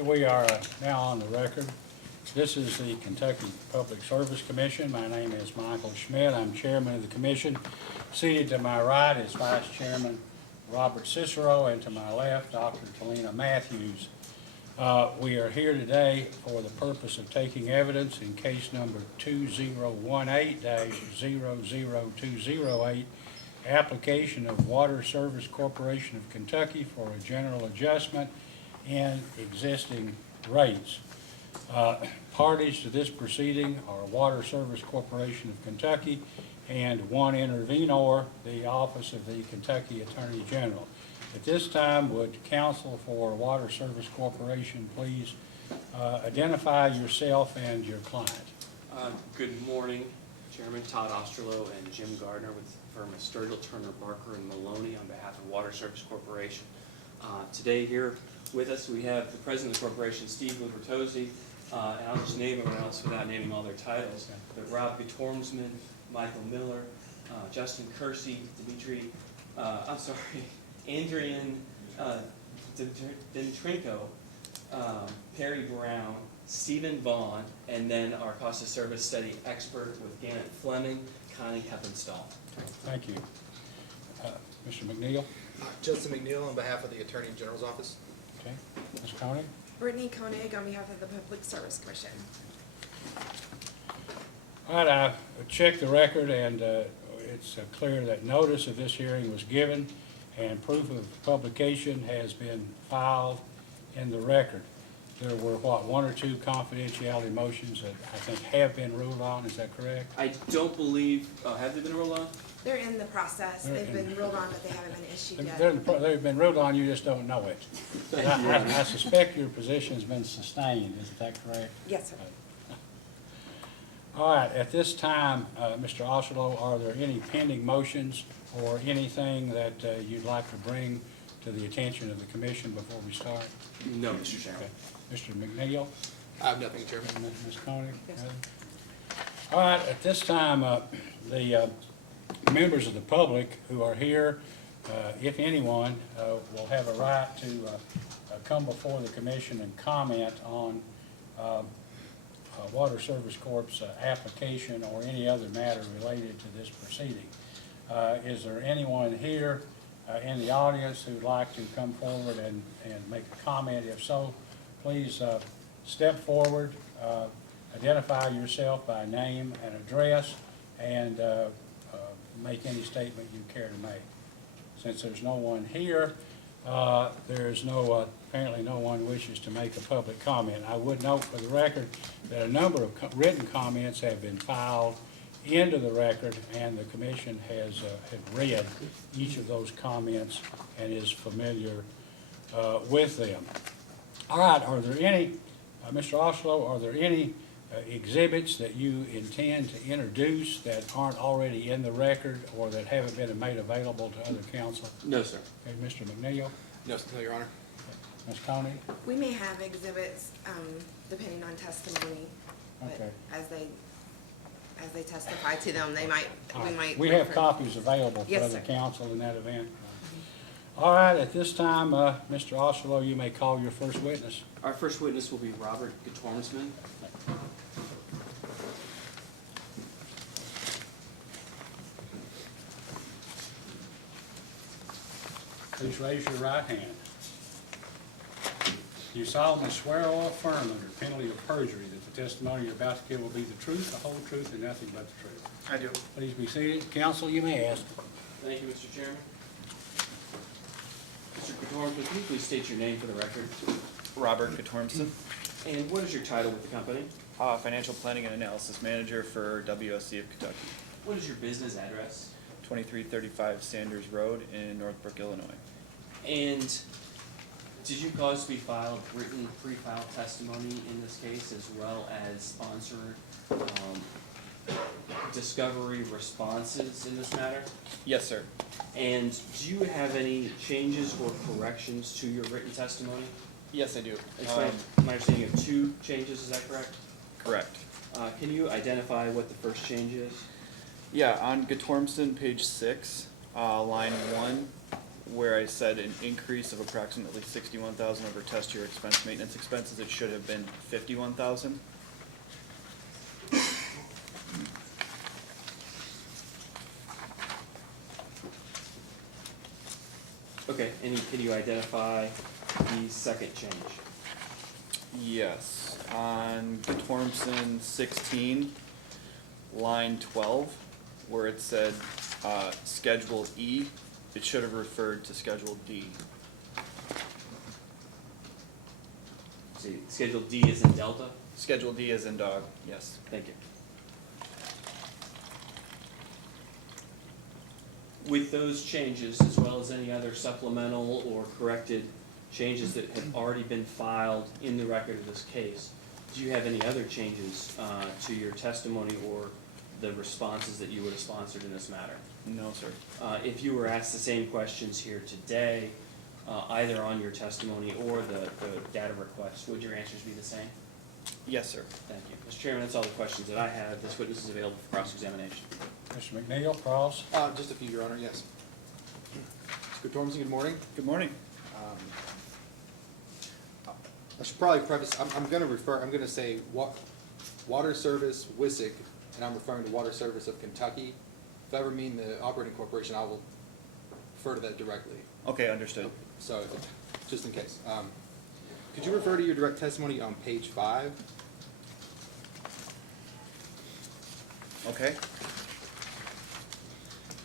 Okay, we are now on the record. This is the Kentucky Public Service Commission. My name is Michael Schmidt. I'm chairman of the commission. Seated to my right is Vice Chairman Robert Cicero, and to my left, Dr. Talina Matthews. We are here today for the purpose of taking evidence in case number 2018-00208, application of Water Service Corporation of Kentucky for a general adjustment in existing rates. Parties to this proceeding are Water Service Corporation of Kentucky and one intervenor, the Office of the Kentucky Attorney General. At this time, would counsel for Water Service Corporation please identify yourself and your client? Good morning, Chairman Todd Osterloh and Jim Gardner with the firm of Sturgill, Turner, Barker, and Maloney on behalf of Water Service Corporation. Today here with us we have the President of the Corporation, Steve Libertosi, and I'll just name everyone else without naming all their titles, but Rob Getormsman, Michael Miller, Justin Kersey, Andrian Dentrinko, Perry Brown, Stephen Vaughn, and then our cost of service study expert with Gannett Fleming, Connie Heppenstall. Thank you. Mr. McNeil? Justin McNeil on behalf of the Attorney General's Office. Okay. Ms. Coney? Brittany Koenig on behalf of the Public Service Commission. All right, I checked the record, and it's clear that notice of this hearing was given and proof of publication has been filed in the record. There were, one or two confidentiality motions that I think have been ruled on. Is that correct? I don't believe, have they been ruled on? They're in the process. They've been ruled on, but they haven't been issued yet. They've been ruled on, you just don't know it. I suspect your position has been sustained. Is that correct? Yes, sir. All right, at this time, Mr. Osterloh, are there any pending motions or anything that you'd like to bring to the attention of the commission before we start? No, Mr. Chairman. Okay. Mr. McNeil? I have nothing, Chairman. Ms. Coney? Yes. All right, at this time, the members of the public who are here, if anyone, will have a right to come before the commission and comment on Water Service Corp's application or any other matter related to this proceeding. Is there anyone here in the audience who'd like to come forward and make a comment? If so, please step forward, identify yourself by name and address, and make any statement you care to make. Since there's no one here, there's no, apparently no one wishes to make a public comment. I would note for the record that a number of written comments have been filed into the record, and the commission has read each of those comments and is familiar with them. All right, are there any, Mr. Osterloh, are there any exhibits that you intend to introduce that aren't already in the record or that haven't been made available to other council? No, sir. Okay, Mr. McNeil? No, Your Honor. Ms. Coney? We may have exhibits depending on testimony, but Okay. as they testify to them, they might, we might. We have refer- copies available for Yes, other sir. council in that event. All right, at this time, Mr. Osterloh, you may call your first witness. Our first witness will be Robert Getormsman. Please raise your right hand. You solemnly swear or affirm under penalty of perjury that the testimony you're about to give will be the truth, the whole truth, and nothing but the truth. I do. Please be seated. Counsel, you may ask. Thank you, Mr. Chairman. Mr. Getormsman, can you please state your name for the record? Robert Getormson, And what is your title with the company? Financial Planning and Analysis Manager for WSC of Kentucky, What is your business address? 2335 Sanders Road in Northbrook, Illinois. And did you cause to be filed written pre-filed testimony in this case as well as sponsored discovery responses in this matter? Yes, sir. And do you have any changes or corrections to your written testimony? Yes, I do. It's my understanding of 2 changes, is that correct? Correct. Can you identify what the first change is? Yeah, on Getormson, page 6, line 1, where I said an increase of approximately 61,000 over test year expense maintenance expenses, it should have been 51,000. Okay, and can you identify the second change? Yes, on Tormson 16, line 12, where it said Schedule E, it should have referred to Schedule D. See, Schedule D is in Delta? Schedule D as in dog, yes. Thank you. With those changes, as well as any other supplemental or corrected changes that have already been filed in the record of this case, do you have any other changes to your testimony or the responses that you would have sponsored in this matter? No, sir. If you were asked the same questions here today, either on your testimony or the data request, would your answers be the same? Yes, sir. Thank you. Mr. Chairman, that's all the questions that I have. This witness is available for cross-examination. Mr. McNeil, cross. Just a few, Your Honor, yes. Mr. Tormson, good morning. Good morning. I should probably preface, I'm gonna say Water Service, WISIC, and I'm referring to Water Service of Kentucky. If I ever mean the operating corporation, I will refer to that directly. Okay, understood. So, just in case. Could you refer to your direct testimony on page 5? Okay.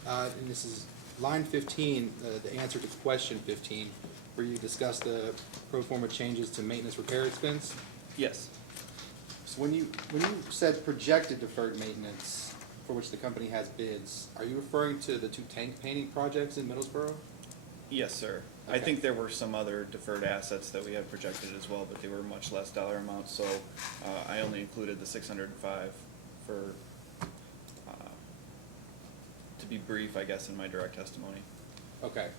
And this is line 15, the answer to question 15, where you discuss the pro forma changes to maintenance repair expense. Yes. So when you said projected deferred maintenance for which the company has bids, are you referring to the 2 tank painting projects in Middlesboro? Yes, sir. I Okay. think there were some other deferred assets that we had projected as well, but they were much less dollar amounts, so I only included the 605 for, to be brief, I guess, in my direct testimony. Okay.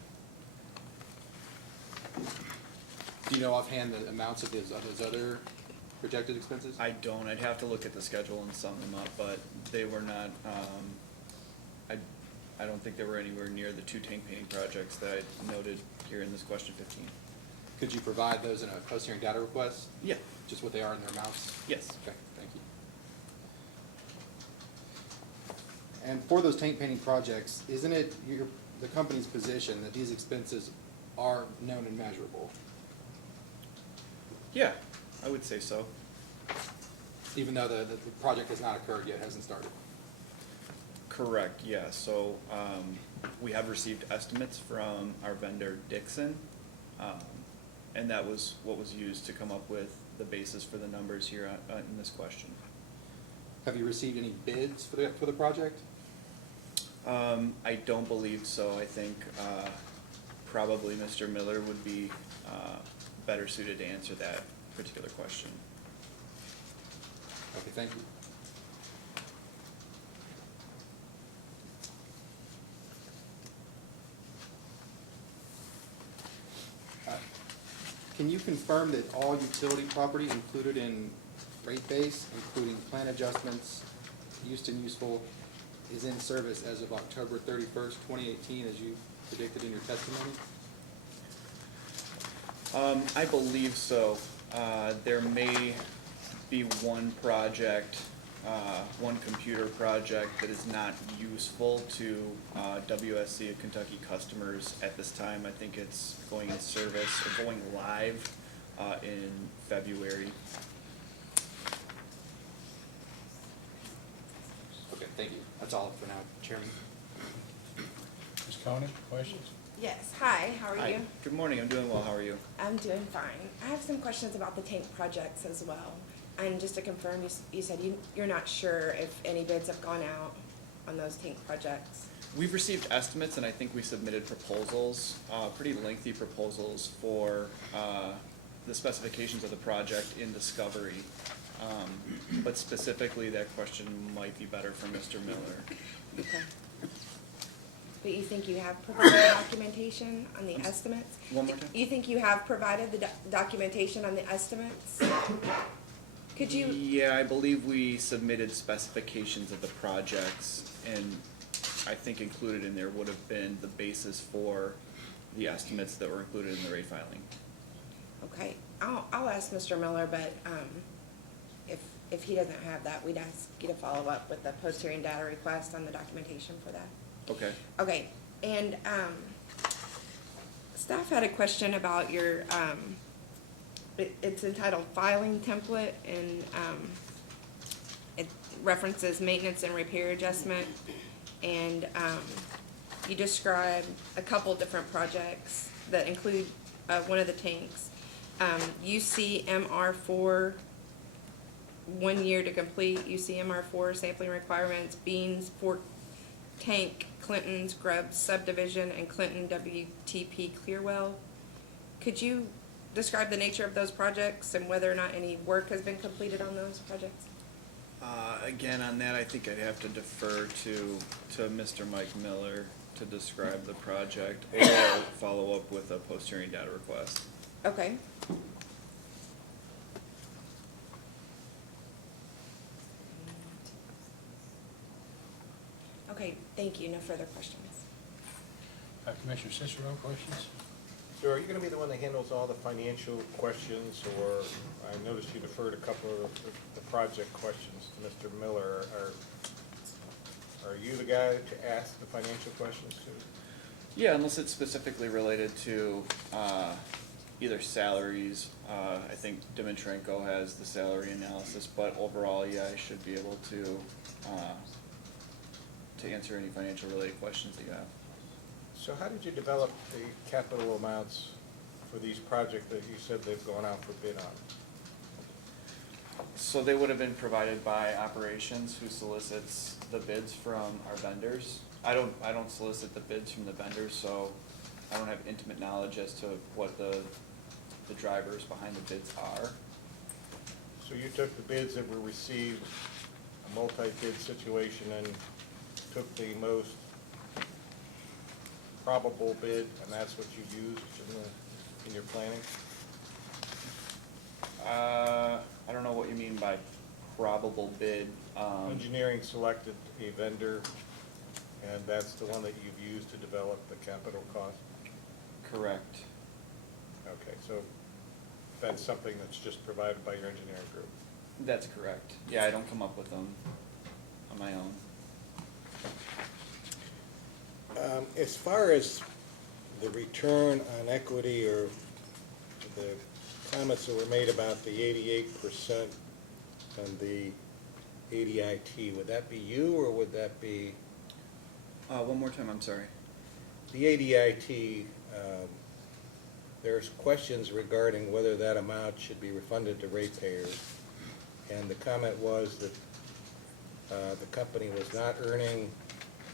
Do you know offhand the amounts of those other projected expenses? I don't. I'd have to look at the schedule and sum them up, but they were not, I don't think they were anywhere near the 2 tank painting projects that I noted here in this question 15. Could you provide those in a post-hearing data request? Yeah. Just what they are in their amounts? Yes. Okay, thank you. And for those tank painting projects, isn't it the company's position that these expenses are known and measurable? Yeah, I would say so. Even though the project has not occurred yet, hasn't started? Correct, yeah. So we have received estimates from our vendor Dixon, and that was what was used to come up with the basis for the numbers here in this question. Have you received any bids for the project? I don't believe so. I think probably Mr. Miller would be better suited to answer that particular question. Okay, thank you. Can you confirm that all utility property included in rate base, including plan adjustments, used and useful, is in service as of October 31st, 2018, as you predicted in your testimony? I believe so. There may be one project, one computer project that is not useful to WSC of Kentucky customers at this time. I think it's going in service or going live in February. Okay, thank you. That's all for now, Chairman. Ms. Coney, questions? Yes, hi, how are Hi. you? Good morning. I'm doing well. How are you? I'm doing fine. I have some questions about the tank projects as well. And just to confirm, you said you're not sure if any bids have gone out on those tank projects? We've received estimates, and I think we submitted proposals, pretty lengthy proposals for the specifications of the project in Discovery. But specifically, that question might be better for Mr. Miller. Okay. But you think you have provided documentation on the estimates? One more time? You think you have provided the documentation on the estimates? Could you? Yeah, I believe we submitted specifications of the projects, and I think included in there would have been the basis for the estimates that were included in the rate filing. Okay, I'll ask Mr. Miller, but, if he doesn't have that, we'd ask you to follow up with the post-hearing data request on the documentation for that. Okay. Okay, and, staff had a question about your, it's entitled filing template, and, it references maintenance and repair adjustment, and, you describe a couple different projects that include, one of the tanks. UCMR4, 1 year to complete, UCMR4 sampling requirements, Beans, Fort Tank, Clinton's, Grubbs subdivision, and Clinton WTP Clearwell. Could you describe the nature of those projects and whether or not any work has been completed on those projects? Again, on that, I think I'd have to defer to Mr. Mike Miller to describe the project or follow up with a post-hearing data request. Okay. Okay, thank you, no further questions. Commissioner Cicero, questions? So are you gonna be the one that handles all the financial questions, or I noticed you deferred a couple of the project questions to Mr. Miller. Are you the guy to ask the financial questions to? Yeah, unless it's specifically related to either salaries. I think Dimitrenko has the salary analysis, but overall, yeah, I should be able to answer any financial related questions that you have. So how did you develop the capital amounts for these projects that you said they've gone out for bid on? So they would have been provided by operations, who solicits the bids from our vendors. I don't solicit the bids from the vendors, so I don't have intimate knowledge as to what the drivers behind the bids are. So you took the bids that were received, a multi-bid situation, and took the most probable bid, and that's what you used in your planning? I don't know what you mean by probable bid. Engineering selected a vendor, and that's the one that you've used to develop the capital cost? Correct. Okay, so that's something that's just provided by your engineering group? That's correct. Yeah, I don't come up with them on my own. As far as the return on equity, or the comments that were made about the 88% and the ADIT, would that be you, or would that be One more time, I'm sorry. the ADIT? There's questions regarding whether that amount should be refunded to ratepayers, and the comment was that the company was not earning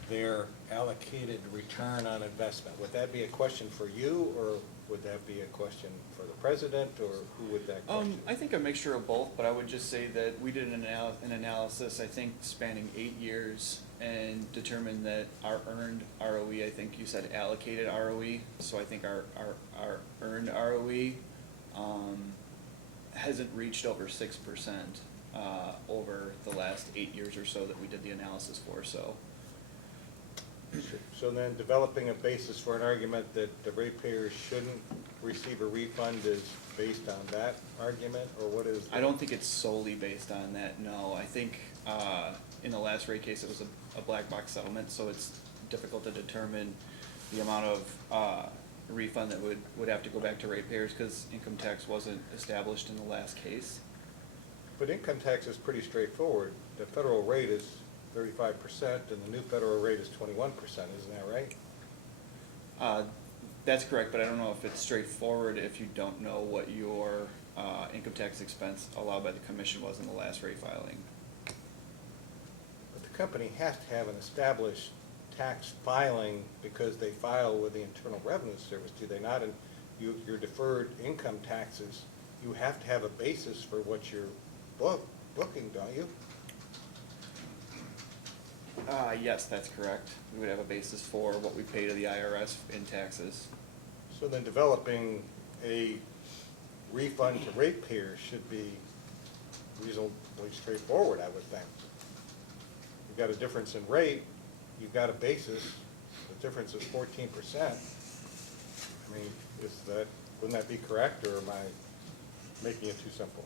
their allocated return on investment. Would that be a question for you, or would that be a question for the president, or who would that question? I think a mixture of both, but I would just say that we did an analysis, I think, spanning 8 years, and determined that our earned ROE, I think you said allocated ROE, so I think our earned ROE hasn't reached over 6% over the last 8 years or so that we did the analysis for, so. So then developing a basis for an argument that the ratepayers shouldn't receive a refund is based on that argument, or what is? I don't think it's solely based on that, no. I think in the last rate case, it was a black box settlement, so it's difficult to determine the amount of refund that would have to go back to ratepayers, because income tax wasn't established in the last case. But income tax is pretty straightforward. The federal rate is 35%, and the new federal rate is 21%, isn't that right? That's correct, but I don't know if it's straightforward if you don't know what your income tax expense allowed by the commission was in the last rate filing. But the company has to have an established tax filing because they file with the Internal Revenue Service, do they not? And your deferred income taxes, you have to have a basis for what you're booking, don't you? Yes, that's correct. We would have a basis for what we pay to the IRS in taxes. So then developing a refund to ratepayers should be reasonably straightforward, I would think. You've got a difference in rate, you've got a basis, the difference is 14%. I mean, wouldn't that be correct, or am I making it too simple?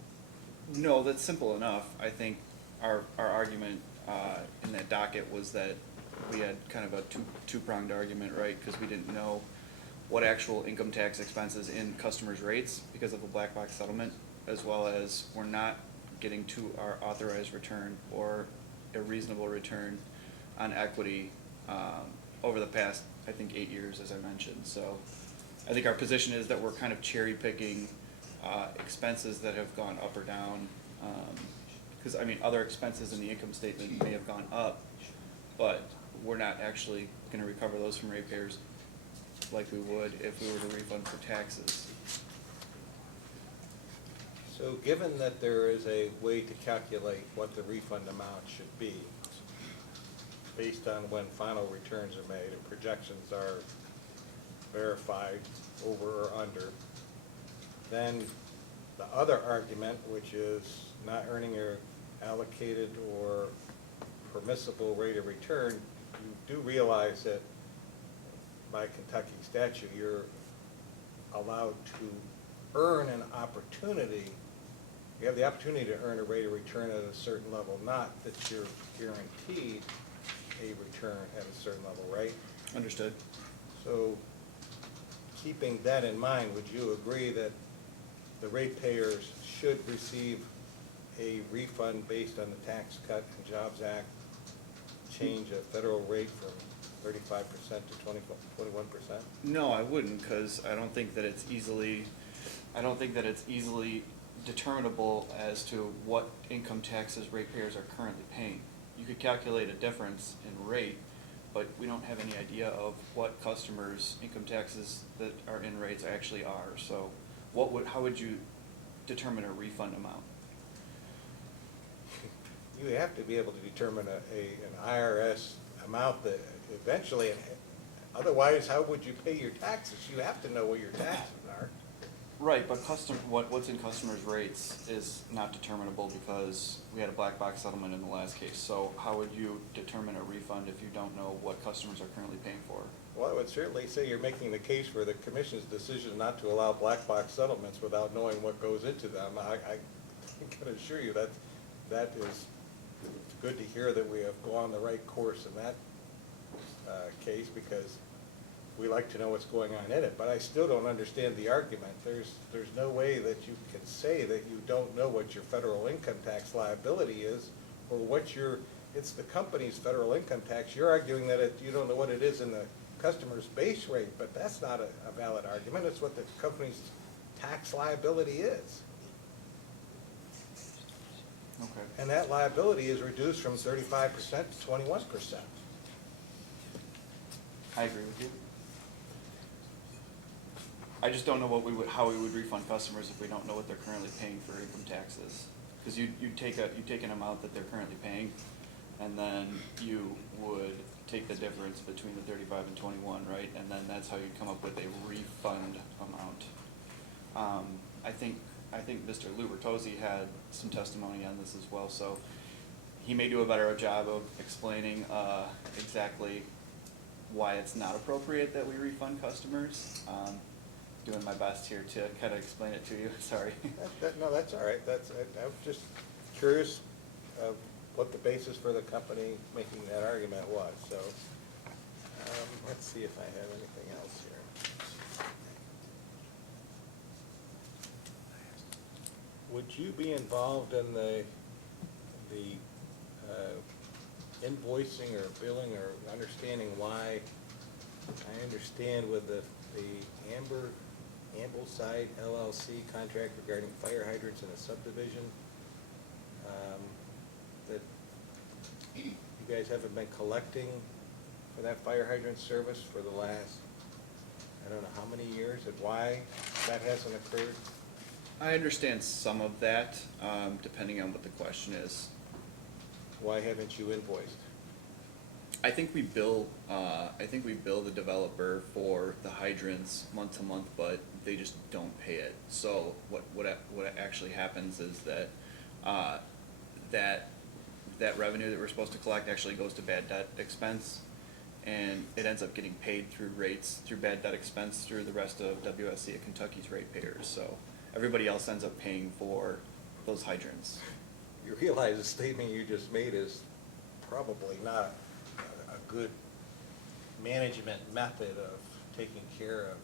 No, that's simple enough. I think our argument in that docket was that we had kind of a two-pronged argument, right? Because we didn't know what actual income tax expenses in customers' rates because of the black box settlement, as well as we're not getting to our authorized return or a reasonable return on equity over the past, I think, 8 years, as I mentioned. So I think our position is that we're kind of cherry picking expenses that have gone up or down. Because, I mean, other expenses in the income statement may have gone up, but we're not actually going to recover those from ratepayers like we would if we were to refund for taxes. So given that there is a way to calculate what the refund amount should be, based on when final returns are made and projections are verified over or under, then the other argument, which is not earning your allocated or permissible rate of return, you do realize that by Kentucky statute, you're allowed to earn an opportunity. You have the opportunity to earn a rate of return at a certain level, not that you're guaranteed a return at a certain level, right? Understood. So keeping that in mind, would you agree that the ratepayers should receive a refund based on the Tax Cut and Jobs Act change of federal rate from 35% to 21%? No, I wouldn't, because I don't think that it's easily determinable as to what income taxes ratepayers are currently paying. You could calculate a difference in rate, but we don't have any idea of what customers' income taxes that are in rates actually are. So how would you determine a refund amount? You have to be able to determine an IRS amount that eventually, otherwise how would you pay your taxes? You have to know what your taxes are. Right, but what's in customers' rates is not determinable because we had a black box settlement in the last case. So how would you determine a refund if you don't know what customers are currently paying for? Well, I would certainly say you're making the case for the commission's decision not to allow black box settlements without knowing what goes into them. I can assure you that is, it's good to hear that we have gone the right course in that case, because we like to know what's going on in it. But I still don't understand the argument. There's no way that you can say that you don't know what your federal income tax liability is, or it's the company's federal income tax. You're arguing that you don't know what it is in the customer's base rate, but that's not a valid argument. It's what the company's tax liability is. Okay. And that liability is reduced from 35% to 21%. I agree with you. I just don't know how we would refund customers if we don't know what they're currently paying for income taxes. Because you take an amount that they're currently paying, and then you would take the difference between the 35 and 21, right? And then that's how you come up with a refund amount. I think Mr. Lou Bertozzi had some testimony on this as well, so he may do a better job of explaining exactly why it's not appropriate that we refund customers. Doing my best here to kind of explain it to you. Sorry. No, that's all right. I was just curious of what the basis for the company making that argument was. So let's see if I have anything else here. Would you be involved in the invoicing or billing or understanding why? I understand with the Ambleside LLC contract regarding fire hydrants in a subdivision, that you guys haven't been collecting for that fire hydrant service for the last, I don't know how many years, and why that hasn't occurred? I understand some of that, depending on what the question is. Why haven't you invoiced? I think we bill the developer for the hydrants month to month, but they just don't pay it. So what actually happens is that that revenue that we're supposed to collect actually goes to bad debt expense, and it ends up getting paid through rates, through bad debt expense, through the rest of WSC of Kentucky's ratepayers, so everybody else ends up paying for those hydrants. You realize the statement you just made is probably not a good management method of taking care of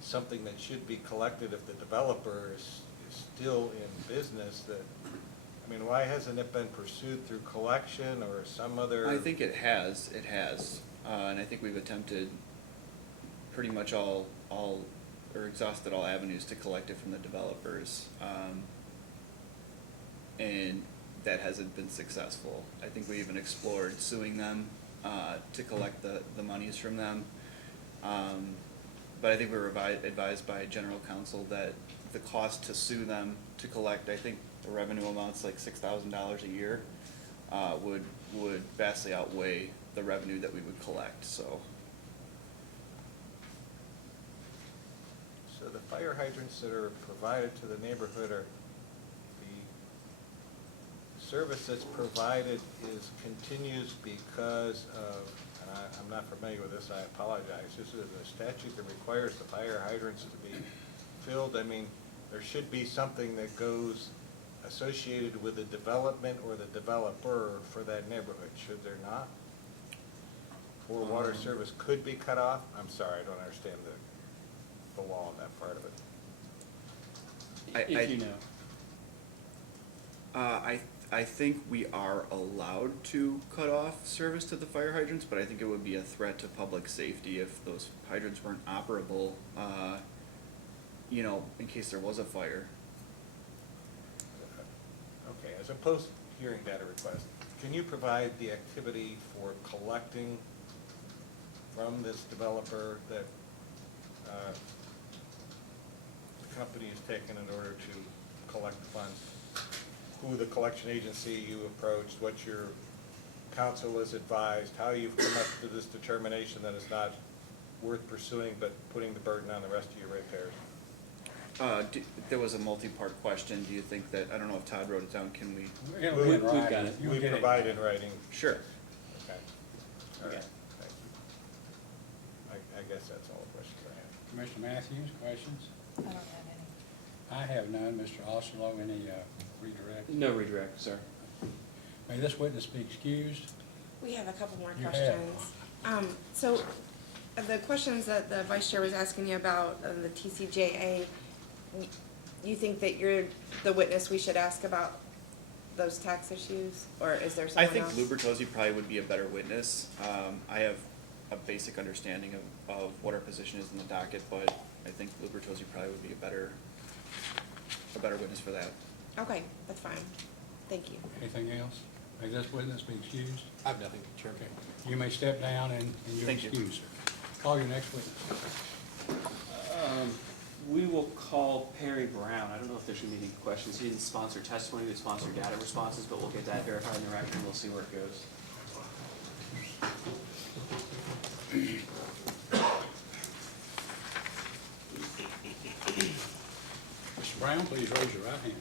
something that should be collected if the developer is still in business. That, I mean, why hasn't it been pursued through collection or some other? I think it has, and I think we've attempted pretty much all, or exhausted all avenues to collect it from the developers. And that hasn't been successful. I think we even explored suing them, to collect the monies from them. But I think we were advised by general counsel that the cost to sue them to collect, I think the revenue amount's like $6,000 a year, would vastly outweigh the revenue that we would collect, so. So the fire hydrants that are provided to the neighborhood are, the service that's provided continues because of, and I'm not familiar with this, I apologize, this is a statute that requires the fire hydrants to be filled. I mean, there should be something that goes associated with the development or the developer for that neighborhood, should there not? Or water service could be cut off? I'm sorry, I don't understand the law on that part of it. If you know. I think we are allowed to cut off service to the fire hydrants, but I think it would be a threat to public safety if those hydrants weren't operable, in case there was a fire. Okay, as opposed to hearing data request, can you provide the activity for collecting from this developer that the company has taken in order to collect the funds? Who the collection agency you approached, what your counsel has advised, how you've come up to this determination that it's not worth pursuing, but putting the burden on the rest of your ratepayers? There was a multi-part question. Do you think that, I don't know if Todd wrote it down, can we? It'll be in We've got writing. it. You'll We get it. provide in writing. Sure. Okay. All Okay. right, thank you. I guess that's all the questions I have. Commissioner Matthews, questions? I don't have any. I have none. Mr. Oslo, any redirect? No redirect, sir. May this witness be excused? We have a couple more You have. questions. So the questions that the vice chair was asking you about, the TCJA, you think that you're the witness we should ask about those tax issues, or is there I someone think else? Lou Bertozzi probably would be a better witness. I have a basic understanding of what our position is in the docket, but I think Lou Bertozzi probably would be a better witness for that. Okay, that's fine. Thank you. Anything else? May this witness be excused? I have nothing, Chairman. Okay. You may step down and you're Thank you. excused, sir. Call your next witness. We will call Perry Brown. I don't know if there's gonna be any questions. He didn't sponsor testimony, he sponsored data responses, but we'll get that verified in the record and we'll see where it goes. Mr. Brown, please raise your right hand.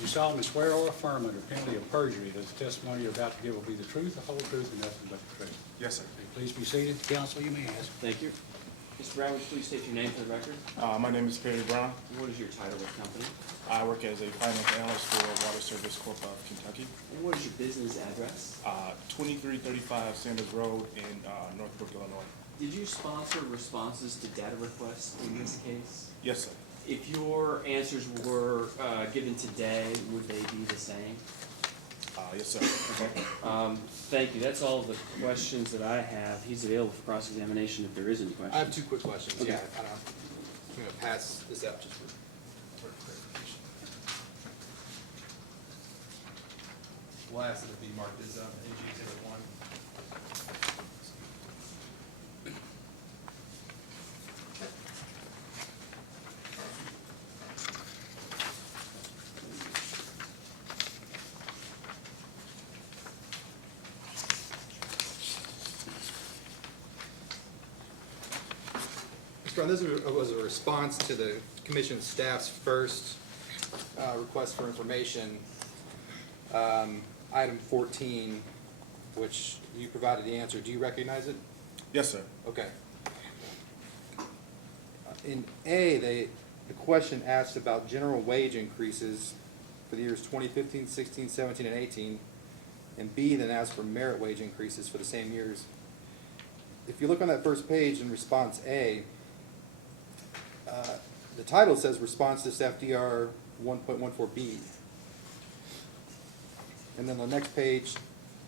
You solemnly swear or affirm under penalty of perjury that the testimony you're about to give will be the truth, the whole truth, and nothing but the truth. Yes, sir. Please be seated. Counsel, you may ask. Thank you. Mr. Brown, would you please state your name for the record? My name is Perry Brown. And what is your title with the company? I work as a finance analyst for Water Service Corp of Kentucky. And what is your business address? 2335 Sanders Road in Northbrook, Illinois. Did you sponsor responses to data requests in this case? Yes, sir. If your answers were given today, would they be the same? Yes, sir. Okay. Thank you. That's all the questions that I have. He's available for cross-examination if there is any questions. I have two quick questions, Okay. yeah, I'm gonna pass this out just for clarification. We'll ask that it be marked as AG Exhibit 1. Mr. Brown, this was a response to the commission staff's first request for information. Item 14, which you provided the answer. Do you recognize it? Yes, sir. Okay. In A, the question asked about general wage increases for the years 2015, 16, 17, and 18. And B then asked for merit wage increases for the same years. If you look on that first page in response A, the title says response to staff DR 1.14B. And then the next page,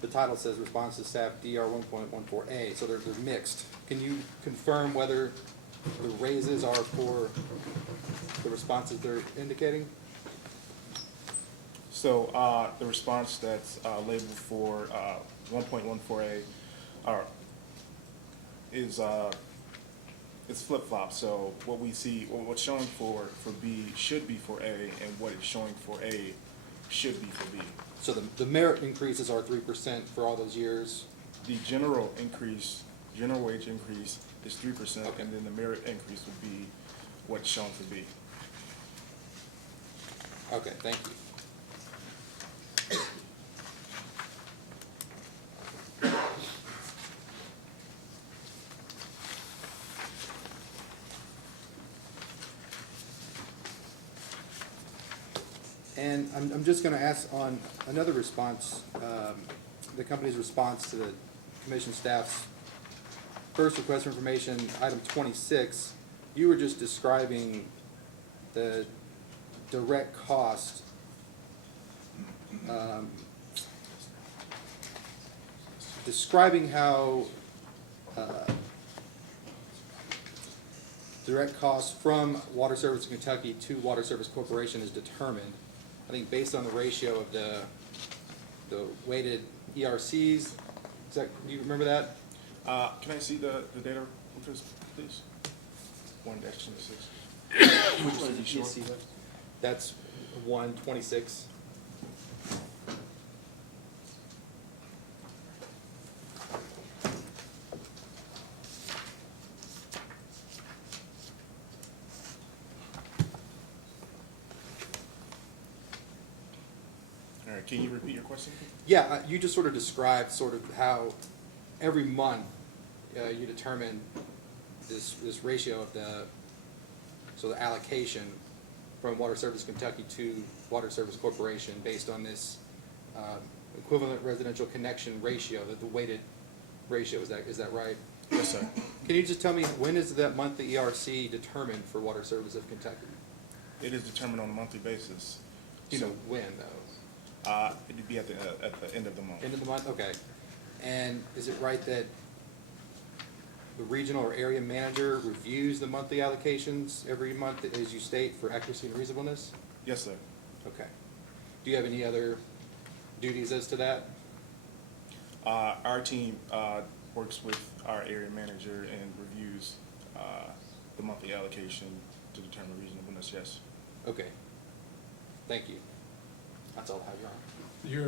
the title says response to staff DR 1.14A, so they're mixed. Can you confirm whether the raises are for the responses they're indicating? So, the response that's, labeled for, 1.14A is flip-flop. So what we see, or what's showing for B should be for A, and what is showing for A should be for B. So the merit increases are 3% for all those years? The general wage increase is 3%, Okay. and then the merit increase would be what's shown for B. Okay, thank you. And I'm just gonna ask on another response, the company's response to the commission staff's first request for information, item 26, you were just describing the direct cost, describing how direct cost from Water Service of Kentucky to Water Service Corporation is determined. I think based on the ratio of the weighted ERCs. Is that, do you remember that? Can I see the data, please? 1-26. Which one did you see? That's 126. All right, can you repeat your question? Yeah, you just sort of described sort of how every month you determine this ratio of the allocation from Water Service Kentucky to Water Service Corporation based on this equivalent residential connection ratio, the weighted ratio. Is that right? Yes, sir. Can you just tell me, when is that monthly ERC determined for Water Service of Kentucky? It is determined on a monthly basis. Do you know when though? It'd be at the end of the month. End of the month, okay. And is it right that the regional or area manager reviews the monthly allocations every month, as you state, for accuracy and reasonableness? Yes, sir. Okay. Do you have any other duties as to that? Our team works with our area manager and reviews the monthly allocation to determine reasonableness, yes. Okay. Thank you. That's all I have, Your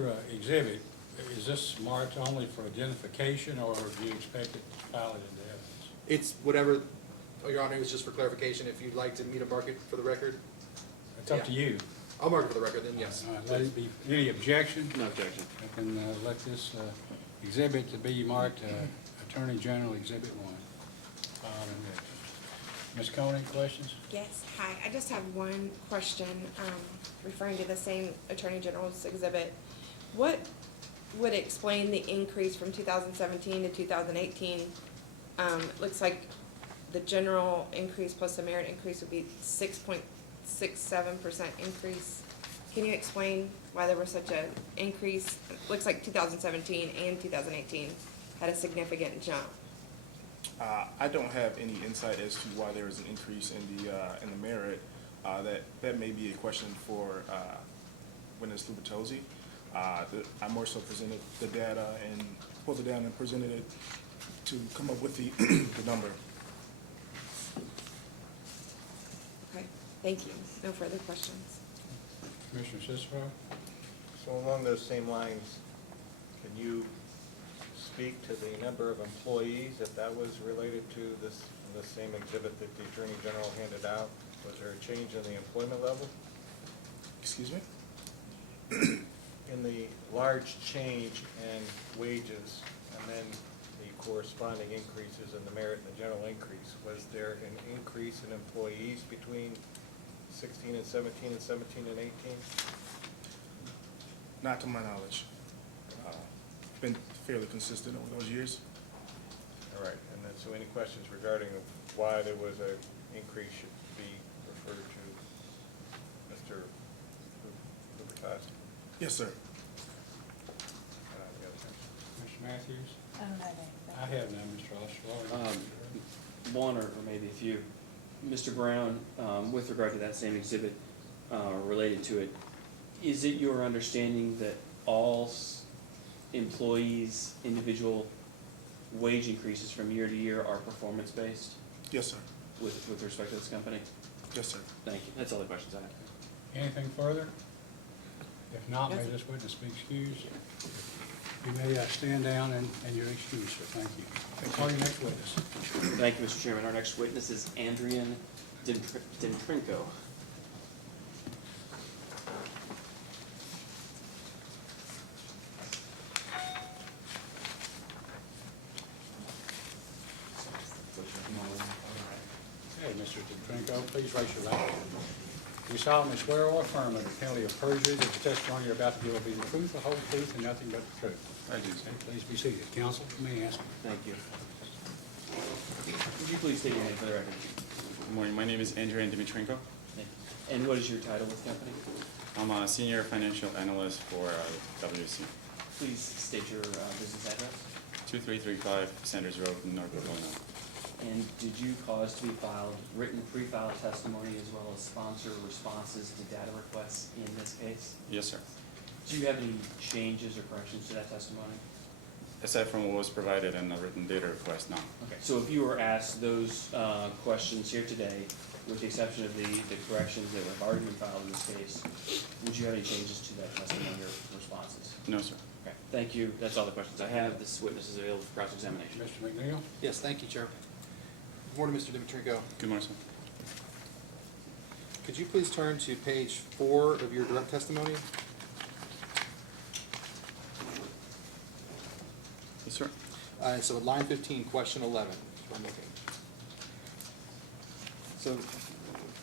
Honor. Your exhibit, is this marked only for identification, or do you expect it to file it into evidence? It's whatever, oh, Your Honor, it was just for clarification. If you'd like to meet a mark it for the record, It's up to you. I'll mark it for the record then, yes. All right, let it be, any objection? No objection. I can let this exhibit to be marked Attorney General Exhibit 1. Filed and ready. Ms. Koenig, questions? Yes, hi, I just have one question, referring to the same Attorney General's exhibit. What would explain the increase from 2017 to 2018? It looks like the general increase plus the merit increase would be 6.67% increase. Can you explain why there was such an increase? It looks like 2017 and 2018 had a significant jump. I don't have any insight as to why there is an increase in the merit. That may be a question for Witness Lubitosi. I more so presented the data and pulled it down and presented it to come up with the the number. Okay, thank you. No further questions. Commissioner Cicero? So along those same lines, can you speak to the number of employees, if that was related to the same exhibit that the Attorney General handed out? Was there a change in the employment level? Excuse me? In the large change in wages, and then the corresponding increases in the merit and the general increase. Was there an increase in employees between 16 and 17 and 17 and 18? Not to my knowledge. Been fairly consistent over those years. All right, and then, so any questions regarding why there was an increase should be referred to Mr. Lubertas. Yes, sir. Mr. Matthews? I don't have anything. I have none, Mr. Osterloh. One or maybe a few. Mr. Brown, with regard to that same exhibit, related to it, is it your understanding that all employees' individual wage increases from year to year are performance-based Yes, sir. with respect to this company? Yes, sir. Thank you. That's all the questions I have. Anything further? If not, may this witness be excused. You may stand down and you're excused, sir. Thank you. Call your next witness. Thank you, Mr. Chairman. Our next witness is Andrian Dentrinko. Okay, Mr. DeTrinco, please raise your right hand. Do you solemnly swear or affirm under penalty of perjury that the testimony you're about to give will be the truth, the whole truth, and nothing but the truth? I do. Okay, please be seated. Counsel, you may ask. Thank you. Would you please state your name for the record? Good morning, my name is Andrian Dimitrenko. Thank you. And what is your title with the company? I'm a senior financial analyst for WC. Please state your business address. 2335 Sanders Road, Norfolk, Illinois. And did you cause to be filed written pre-filed testimony as well as sponsor responses to data requests in this case? Yes, sir. Do you have any changes or corrections to that testimony? Aside from what was provided in the written data request, no. Okay, so if you were asked those questions here today, with the exception of the corrections that have already been filed in this case, would you have any changes to that testimony or responses? No, sir. Okay, thank you. That's all the questions I have. This witness is available for cross-examination. Mr. McNeil? Yes, thank you, Chair. Good morning, Mr. Dimitrenko. Good morning, sir. Could you please turn to page 4 of your direct testimony? Yes, sir. So at line 15, question 11, is what I'm looking. So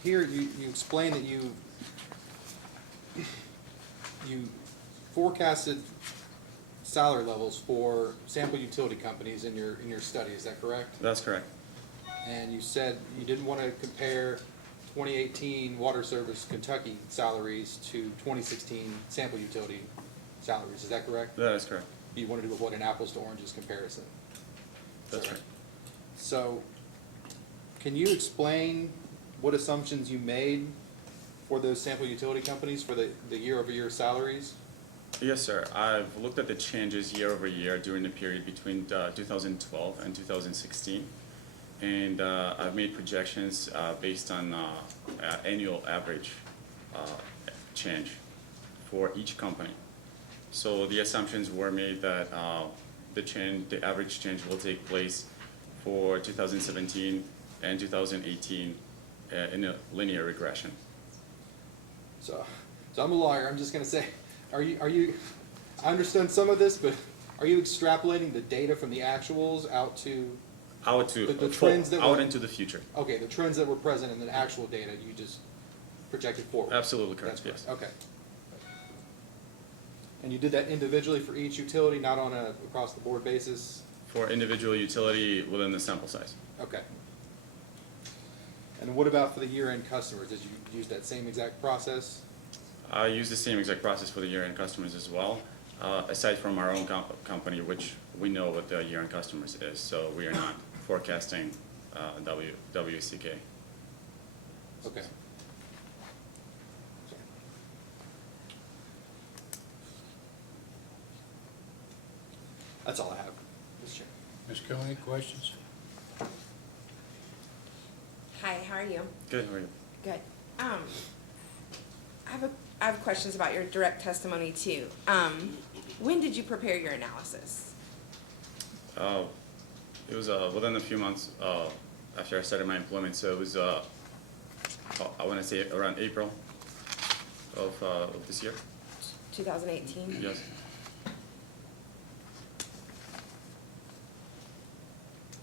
here you explain that you forecasted salary levels for sample utility companies in your study, is that correct? That's correct. And you said you didn't want to compare 2018 Water Service Kentucky salaries to 2016 sample utility salaries, is that correct? That is correct. You want to do what, an apples to oranges comparison? That's Is that right. So, can you explain what assumptions you made for those sample utility companies for the year-over-year salaries? Yes, sir. I've looked at the changes year over year during the period between 2012 and 2016. And I've made projections based on annual average change for each company. So the assumptions were made that the average change will take place for 2017 and 2018 in a linear regression. So I'm a lawyer, I'm just gonna say, are you, I understand some of this, but are you extrapolating the data from the actuals out to, The trends that out were- into the future. okay, the trends that were present in the actual data, you just projected forward? Absolutely correct, That's yes. correct, okay. And you did that individually for each utility, not on a across-the-board basis? For individual utility within the sample size. Okay. And what about for the year-end customers? Did you use that same exact process? I use the same exact process for the year-end customers as well, aside from our own company, which we know what the year-end customers is, so we are not forecasting WCK. Okay. That's all I have, Mr. Chair. Ms. Koenig, questions? Hi, how are you? Good, how are you? Good. I have questions about your direct testimony too. When did you prepare your analysis? It was within a few months after I started my employment, so it was, I want to say around April of this year. 2018? Yes.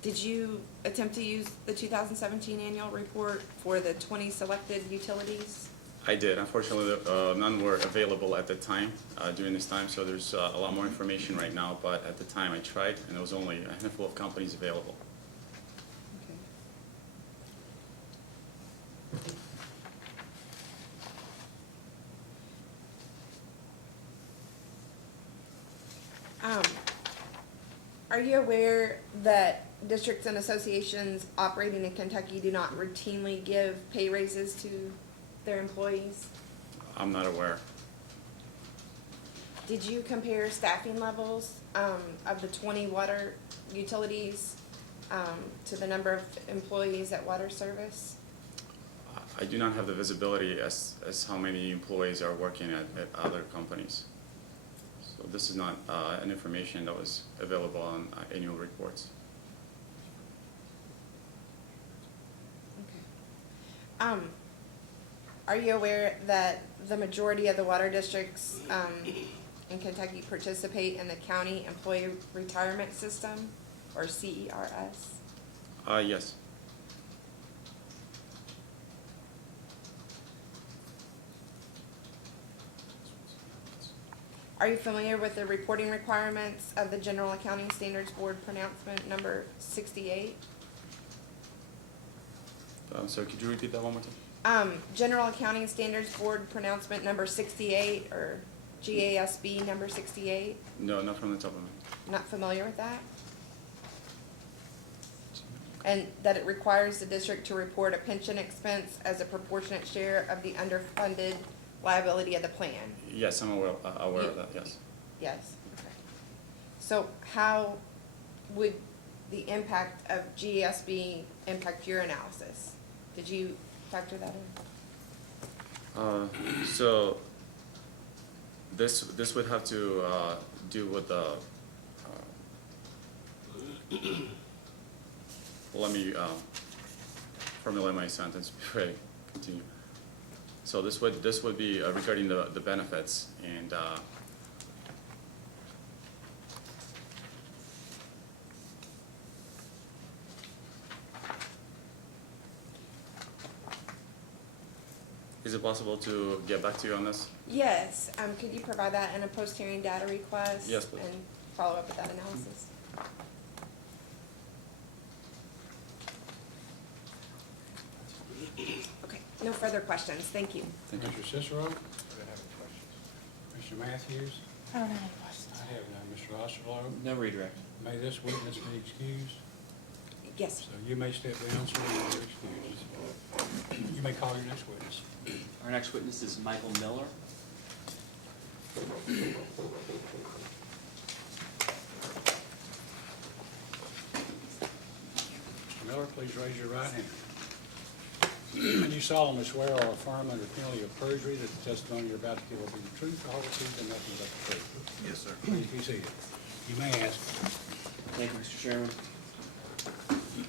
Did you attempt to use the 2017 annual report for the 20 selected utilities? I did. Unfortunately, none were available at the time, during this time, so there's a lot more information right now, but at the time I tried, and there was only a handful of companies available. Are you aware that districts and associations operating in Kentucky do not routinely give pay raises to their employees? I'm not aware. Did you compare staffing levels of the 20 water utilities to the number of employees at water service? I do not have the visibility as how many employees are working at other companies. So this is not an information that was available on annual reports. Okay. Are you aware that the majority of the water districts in Kentucky participate in the County Employee Retirement System, or CERS? Yes. Are you familiar with the reporting requirements of the General Accounting Standards Board pronouncement number 68? So could you repeat that one more time? General Accounting Standards Board pronouncement number 68, or GASB number 68? No, not from the top of my Not familiar with that? And that it requires the district to report a pension expense as a proportionate share of the underfunded liability of the plan? Yes, I'm aware of that, yes. Yes, okay. So how would the impact of GASB impact your analysis? Did you factor that in? So this would have to do with the. Let me formulate my sentence before I continue. So this would be regarding the benefits, and is it possible to get back to you on this? Yes, could you provide that in a post-hearing data request? Yes, please. And follow up with that analysis? Okay, no further questions, thank you. Thank you. Mr. Cicero? I don't have any questions. Mr. Matthews? I don't have any questions. I have none. Mr. Osterloh? No redirect. May this witness be excused? Yes, So you may step down, sir, and you're excused. You may call your next witness. Our next witness is Michael Miller. Mr. Miller, please raise your right hand. And you solemnly swear or affirm under penalty of perjury that the testimony you're about to give will be the truth, the whole truth, and nothing but the truth? Yes, sir. Please be seated. You may ask. Thank you, Mr. Chairman.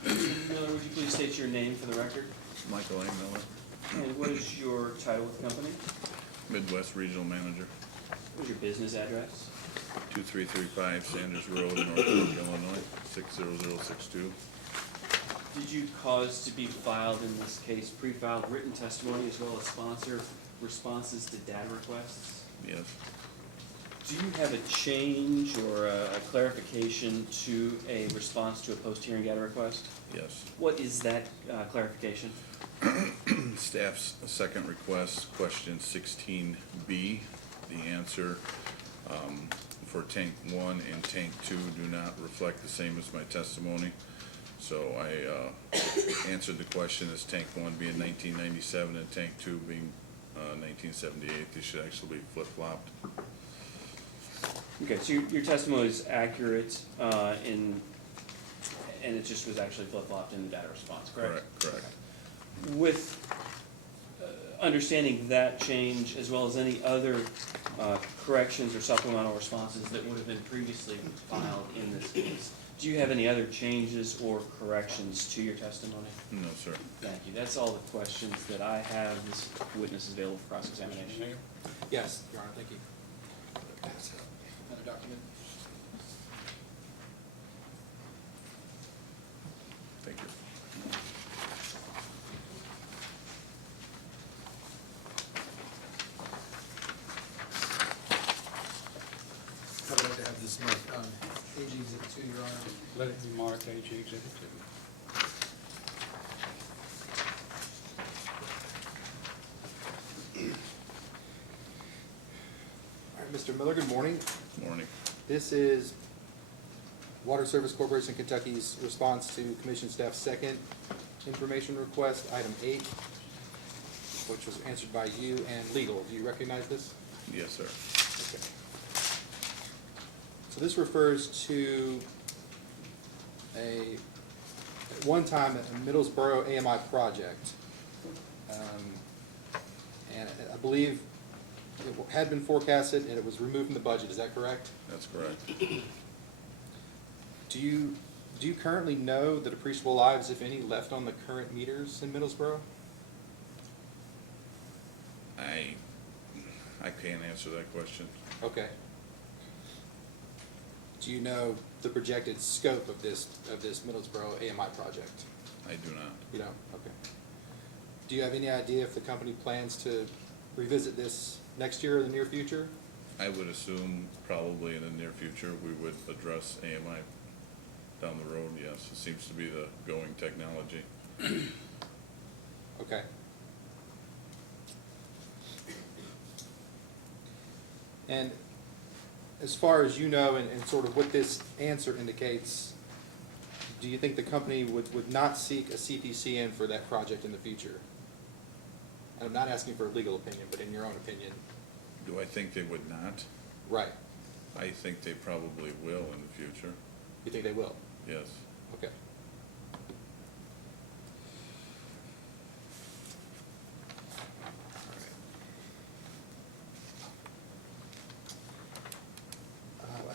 Mr. Miller, would you please state your name for the record? Michael A. Miller, And what is your title with the company? Midwest Regional Manager, What is your business address? 2335 Sanders Road, Northbrook, Illinois, 60062. Did you cause to be filed in this case pre-filed written testimony as well as sponsor responses to data requests? Yes, Do you have a change or a clarification to a response to a post-hearing data request? yes. What is that clarification? Staff's second request, question 16B. The answer for tank 1 and tank 2 do not reflect the same as my testimony. So I answered the question as tank 1 being 1997 and tank 2 being 1978. They should actually be flip-flopped. Okay, so your testimony is accurate and it just was actually flip-flopped in the data response, correct? Correct. With understanding that change, as well as any other corrections or supplemental responses that would have been previously filed in this case, do you have any other changes or corrections to your testimony? No, sir. Thank you. That's all the questions that I have. This witness is available for cross-examination. Neil? Yes, Your Honor, thank you. Another document. Thank you. I would like to have this marked on AG Exhibit 2, Your Honor. Let it be marked AG Exhibit 2. All right, Mr. Miller, good morning. Morning. This is Water Service Corporation of Kentucky's response to Commission staff's second information request, item 8, which was answered by you and legal. Do you recognize this? Yes, sir. Okay. So this refers to at one time, a Middlesboro AMI project. And I believe it had been forecasted and it was removed from the budget, is that correct? That's correct. Do you currently know the depreciable lives, if any, left on the current meters in Middlesboro? I can't answer that question. Okay. Do you know the projected scope of this Middlesboro AMI project? I do not. You don't? Okay. Do you have any idea if the company plans to revisit this next year or the near future? I would assume probably in the near future, we would address AMI down the road, yes. It seems to be the going technology. Okay. And as far as you know, and sort of what this answer indicates, do you think the company would not seek a CPC in for that project in the future? And I'm not asking for a legal opinion, but in your own opinion. Do I think they would not? Right. I think they probably will in the future, You think they will? yes. Okay.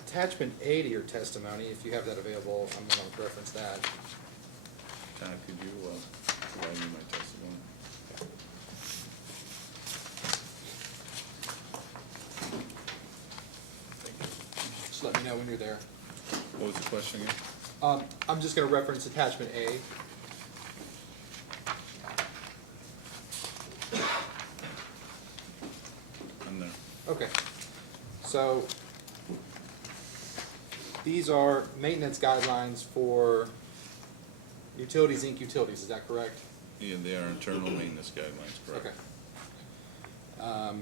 Attachment A to your testimony, if you have that available, I'm going to reference that. Todd, could you provide me my testimony? Just let me know when you're there. What was the question again? I'm just going to reference attachment A. I'm there. Okay. So these are maintenance guidelines for Utilities Inc. Utilities, is that correct? Yeah, they are internal maintenance guidelines, correct? Okay.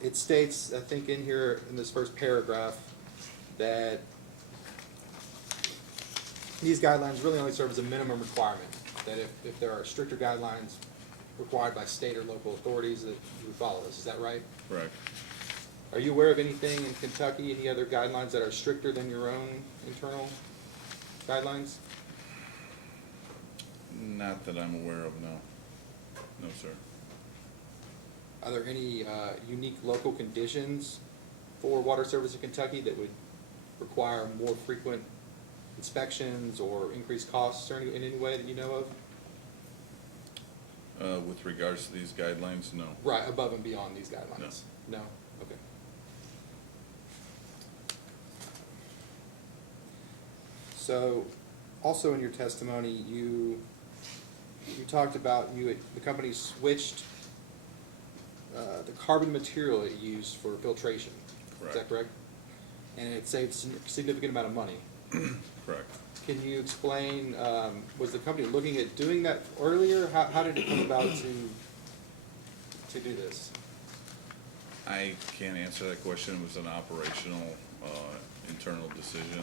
It states, I think in here, in this first paragraph, that these guidelines really only serve as a minimum requirement, that if there are stricter guidelines required by state or local authorities, that you would follow this, is that right? Correct. Are you aware of anything in Kentucky, any other guidelines that are stricter than your own internal guidelines? Not that I'm aware of, no. No, sir. Are there any unique local conditions for water service in Kentucky that would require more frequent inspections or increased costs or in any way that you know of? With regards to these guidelines, no. Right, above and beyond these guidelines? No? Okay. So, also in your testimony, you talked about the company switched the carbon material it used for filtration. Correct. Is that correct? And it saved a significant amount of money. Correct. Can you explain, was the company looking at doing that earlier? How did it come about to do this? I can't answer that question. It was an operational, internal decision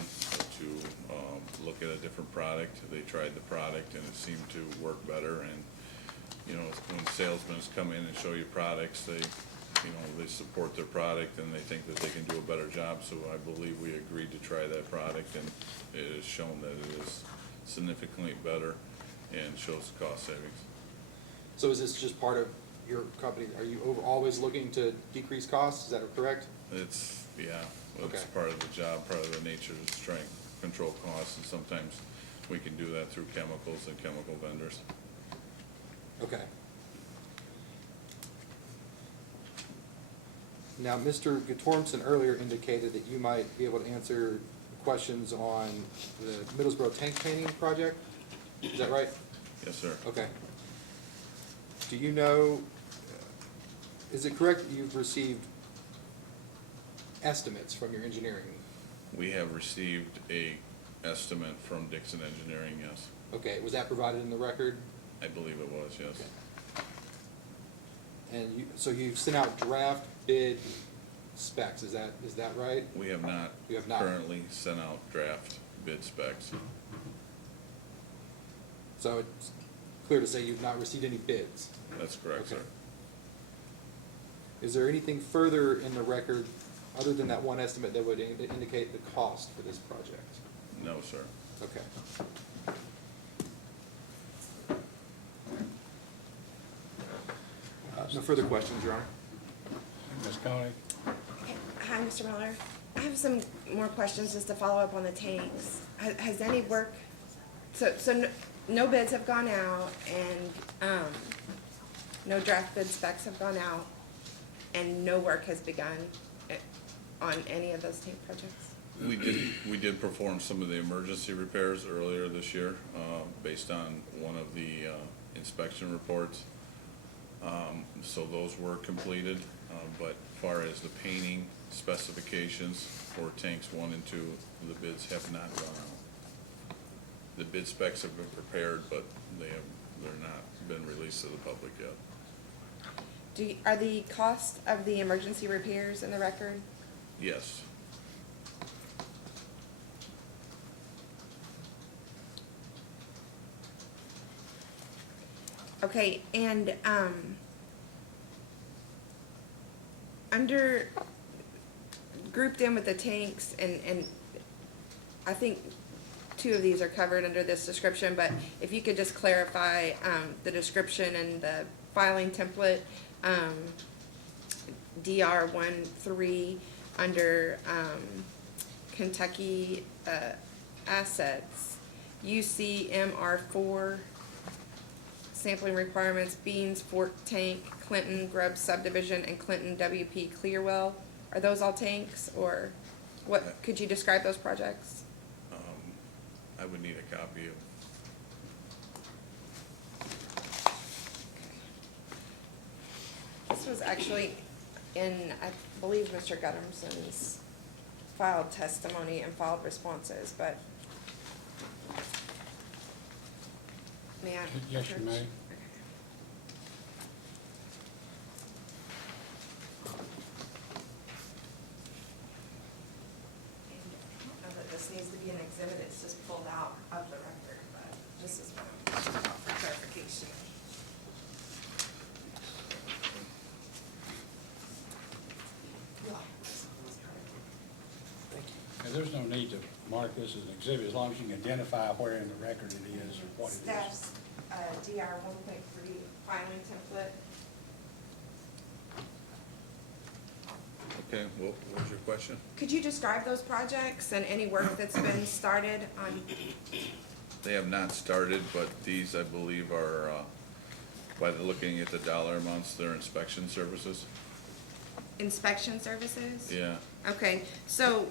to look at a different product. They tried the product and it seemed to work better. And, you know, when salesmen come in and show you products, they support their product and they think that they can do a better job. So I believe we agreed to try that product, and it has shown that it is significantly better and shows cost savings. So is this just part of your company? Are you always looking to decrease costs? Is that correct? It's, yeah, it's Okay. part of the job, part of the nature of the strength, control costs, and sometimes we can do that through chemicals and chemical vendors. Okay. Now, Mr. Guttormson earlier indicated that you might be able to answer questions on the Middlesboro tank painting project. Is that right? Yes, sir. Okay. Do you know, is it correct that you've received estimates from your engineering? We have received a estimate from Dixon Engineering, yes. Okay, was that provided in the record? I believe it was, yes. And you, so you've sent out draft bid specs, is that right? We have not You have not. currently sent out draft bid specs. So it's clear to say you've not received any bids? That's correct, sir. Okay. Is there anything further in the record, other than that one estimate, that would indicate the cost for this project? No, sir. Okay. No further questions, Your Honor? Ms. Koenig? Hi, Mr. Miller. I have some more questions just to follow up on the tanks. Has any work, no bids have gone out and, no draft bid specs have gone out and no work has begun on any of those tank projects? We did perform some of the emergency repairs earlier this year, based on one of the, inspection reports. So those were completed, but far as the painting specifications for tanks 1 and 2, the bids have not gone out. The bid specs have been prepared, but they're not been released to the public yet. Are the cost of the emergency repairs in the record? Yes. Okay, and, under, grouped in with the tanks, and I think 2 of these are covered under this description, but if you could just clarify, the description and the filing template, DR 1.3 under, Kentucky, assets, UCMR 4, sampling requirements, Beans, Fort Tank, Clinton, Grubb Subdivision, and Clinton WP Clearwell. Are those all tanks, or what, could you describe those projects? I would need a copy of, This was actually in, I believe, Mr. Gutterson's filed testimony and filed responses, but. May I? Yes, you may. Okay. And I don't know that this needs to be an exhibit, it's just pulled out of the record, but this is what I'm talking about for clarification. And there's no need to mark this as an exhibit, as long as you can identify where in the record it is or what it is. Staff's, DR 1.3 filing template. okay, what was your question? Could you describe those projects and any work that's been started on, They have not started, but these, I believe, are, by looking at the dollar amounts, they're inspection services. inspection services? Yeah, Okay, so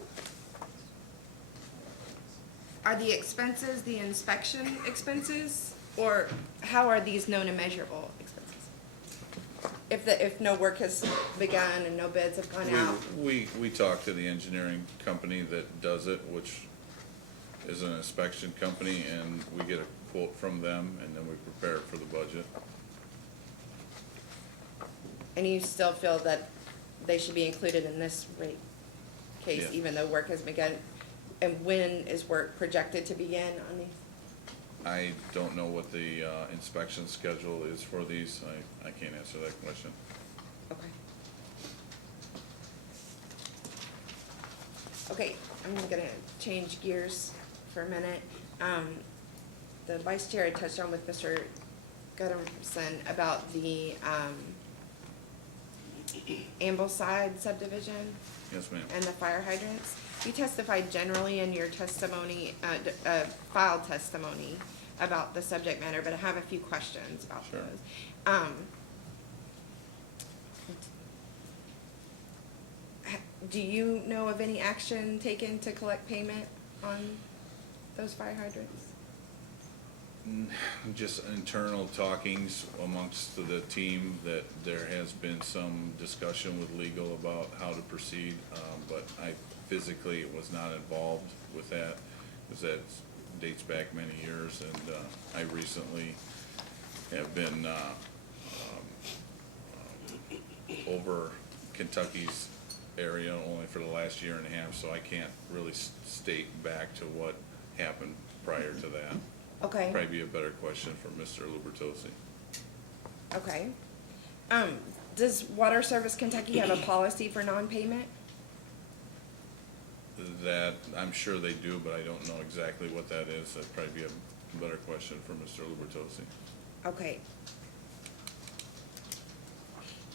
are the expenses the inspection expenses, or how are these known and measurable expenses? If no work has begun and no bids have gone out? we talked to the engineering company that does it, which is an inspection company, and we get a quote from them, and then we prepare it for the budget. And you still feel that they should be included in this rate case, Yeah. even though work has begun? And when is work projected to begin on these? I don't know what the inspection schedule is for these. I can't answer that question. Okay. Okay, I'm gonna change gears for a minute. The vice chair had touched on with Mr. Gutterson about the, Ambleside subdivision Yes, ma'am. and the fire hydrants. You testified generally in your testimony, filed testimony about the subject matter, but I have a few questions about Sure. those. Do you know of any action taken to collect payment on those fire hydrants? Just internal talkings amongst the team that there has been some discussion with legal about how to proceed, but I physically was not involved with that, because that dates back many years, and I recently have been over Kentucky's area only for the last year and a half, so I can't really state back to what happened prior to that. Okay, Probably be a better question for Mr. Lubertosi. okay. Does Water Service Kentucky have a policy for non-payment? That, I'm sure they do, but I don't know exactly what that is. That'd probably be a better question for Mr. Lubertosi. Okay.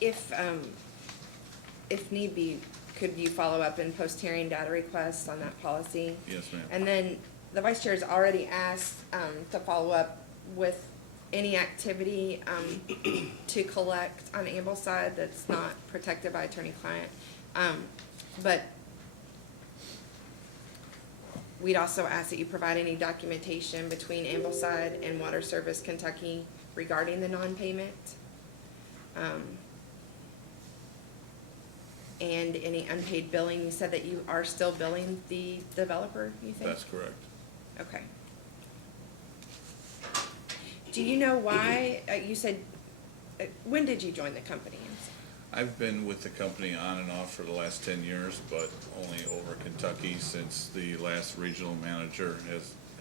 If need be, could you follow up and post hearing data requests on that policy? Yes, ma'am. And then the vice chair's already asked, to follow up with any activity, to collect on Ambleside that's not protected by attorney-client. But we'd also ask that you provide any documentation between Ambleside and Water Service Kentucky regarding the non-payment. And any unpaid billing. You said that you are still billing the developer, you think? That's correct. Okay. Do you know why, you said, when did you join the company? I've been with the company on and off for the last 10 years, but only over Kentucky since the last regional manager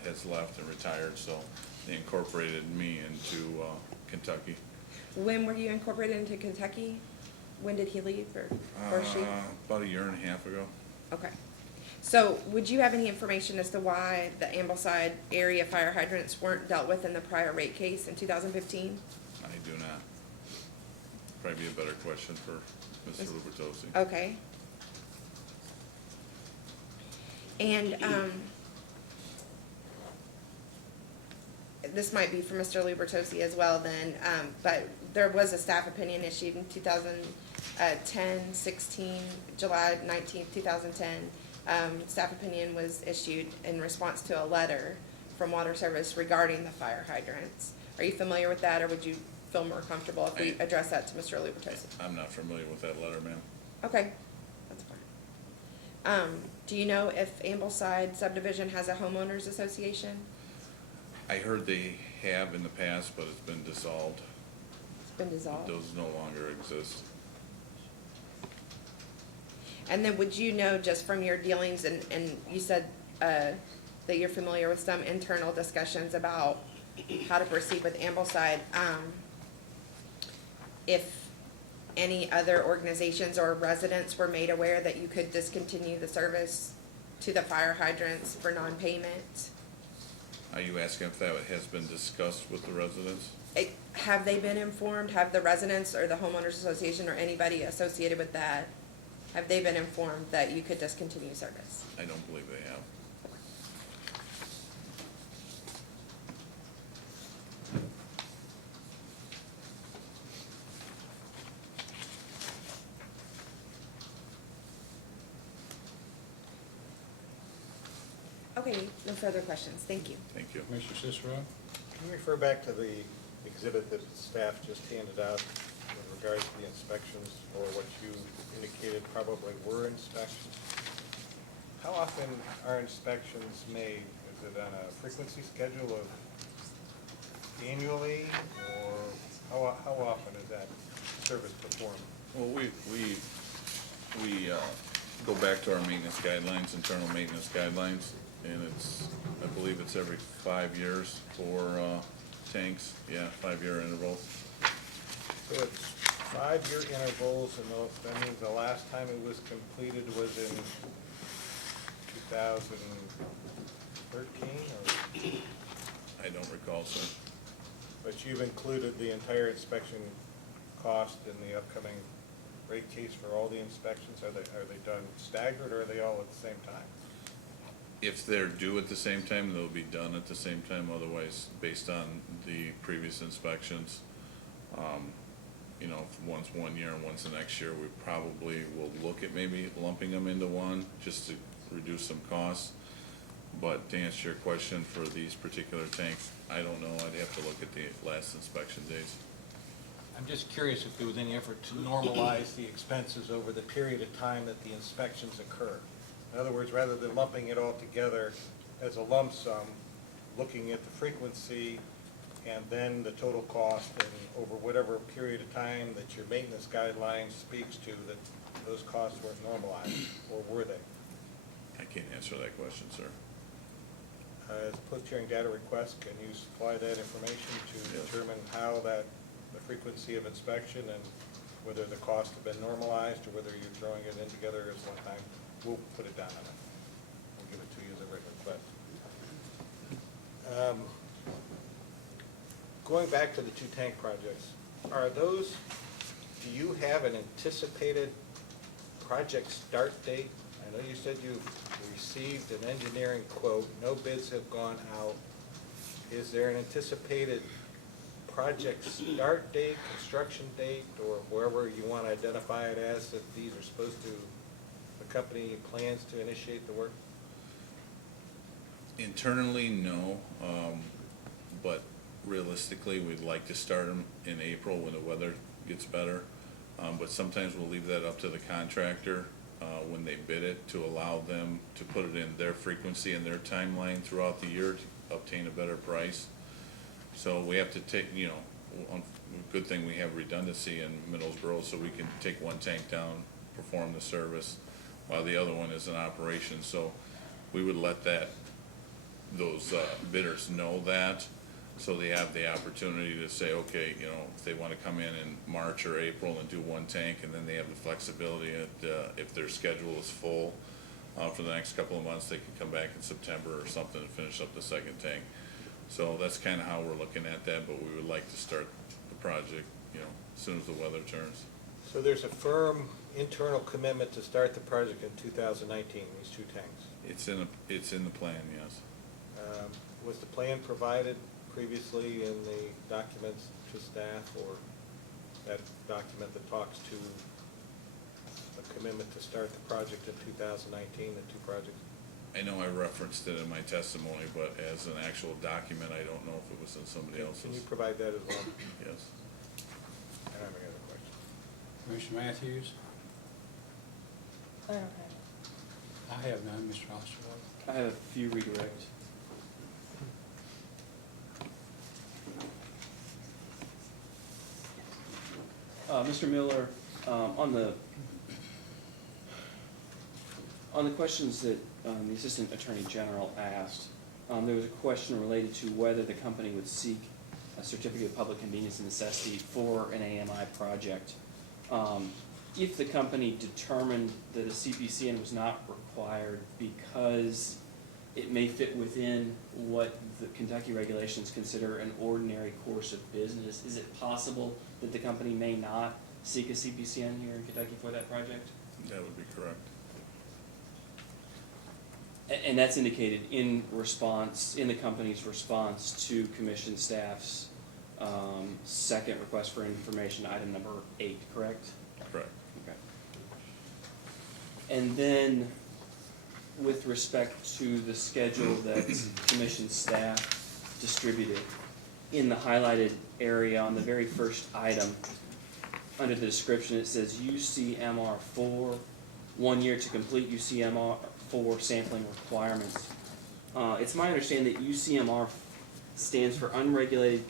has left and retired, so they incorporated me into Kentucky. When were you incorporated into Kentucky? When did he leave or she? About a year and a half ago. Okay. So would you have any information as to why the Ambleside area fire hydrants weren't dealt with in the prior rate case in 2015? I do not. Probably be a better question for Mr. Lubertosi. Okay. And, this might be for Mr. Lubertosi as well then, but there was a staff opinion issued in 2016, July 19th, 2010. Staff opinion was issued in response to a letter from Water Service regarding the fire hydrants. Are you familiar with that, or would you feel more comfortable if we address that to Mr. Lubertosi? I'm not familiar with that letter, ma'am. Okay, that's fine. Do you know if Ambleside subdivision has a homeowners association? I heard they have in the past, but it's been dissolved. It's been dissolved. Those no longer exist. And then would you know, just from your dealings, and you said that you're familiar with some internal discussions about how to proceed with Ambleside, if any other organizations or residents were made aware that you could discontinue the service to the fire hydrants for non-payment? Are you asking if that has been discussed with the residents? Have they been informed? Have the residents or the homeowners association or anybody associated with that, have they been informed that you could discontinue service? I don't believe they have. Okay, no further questions. Thank you. Thank you. Mr. Cicero? Can you refer back to the exhibit that staff just handed out with regards to the inspections, or what you indicated probably were inspections? How often are inspections made? Is it on a frequency schedule of annually, or how often is that service performed? Well, we go back to our maintenance guidelines, internal maintenance guidelines, and I believe it's every 5 years for tanks, 5-year intervals. So it's 5-year intervals, and that means the last time it was completed was in 2013, or? I don't recall, sir. But you've included the entire inspection cost in the upcoming rate case for all the inspections? Are they done staggered, or are they all at the same time? If they're due at the same time, they'll be done at the same time. Otherwise, based on the previous inspections, if one's 1 year and one's the next year, we probably will look at maybe lumping them into one, just to reduce some costs. But to answer your question, for these particular tanks, I don't know, I'd have to look at the last inspection dates. I'm just curious if there was any effort to normalize the expenses over the period of time that the inspections occur. In other words, rather than lumping it all together as a lump sum, looking at the frequency and then the total cost, and over whatever period of time that your maintenance guideline speaks to, that those costs weren't normalized, or were they? I can't answer that question, sir. As a post-hearing data request, can you supply that information to Yes. determine how that, the frequency of inspection and whether the costs have been normalized or whether you're throwing it in together as one time? We'll put it down on it. We'll give it to you as a written request. Going back to the two tank projects, are those, do you have an anticipated project start date? I know you said you've received an engineering quote, no bids have gone out. Is there an anticipated project start date, construction date, or wherever you want to identify it as, that these are supposed to, the company plans to initiate the work? Internally, no, but realistically, we'd like to start them in April when the weather gets better. But sometimes we'll leave that up to the contractor, when they bid it, to allow them to put it in their frequency and their timeline throughout the year to obtain a better price. So we have to take, good thing we have redundancy in Middlesboro, so we can take one tank down, perform the service, while the other one is in operation. So we would let those bidders know that, so they have the opportunity to say, okay, if they want to come in March or April and do one tank, and then they have the flexibility that, if their schedule is full for the next couple of months, they can come back in September or something and finish up the second tank. So that's kind of how we're looking at that, but we would like to start the project, as soon as the weather turns. So there's a firm internal commitment to start the project in 2019, these two tanks. It's in the plan, yes. Was the plan provided previously in the documents to staff, or that document that talks to a commitment to start the project in 2019, the two projects? I know I referenced it in my testimony, but as an actual document, I don't know if it was in somebody else's. Can you provide that as well? Yes. I don't have any other questions. Commissioner Matthews? I don't have it. I have none, Mr. Osterwald. I have a few redirect. Mr. Miller, on the questions that the Assistant Attorney General asked, there was a question related to whether the company would seek a certificate of public convenience and necessity for an AMI project. If the company determined that a CPCN was not required because it may fit within what the Kentucky regulations consider an ordinary course of business, is it possible that the company may not seek a CPCN here in Kentucky for that project? That would be correct. And that's indicated in the company's response to commission staff's second request for information, item number 8, correct? Correct. Okay. And then, with respect to the schedule that commission staff distributed, in the highlighted area on the very first item, under the description, it says UCMR4, 1 year to complete UCMR4 sampling requirements. It's my understanding that UCMR stands for Unregulated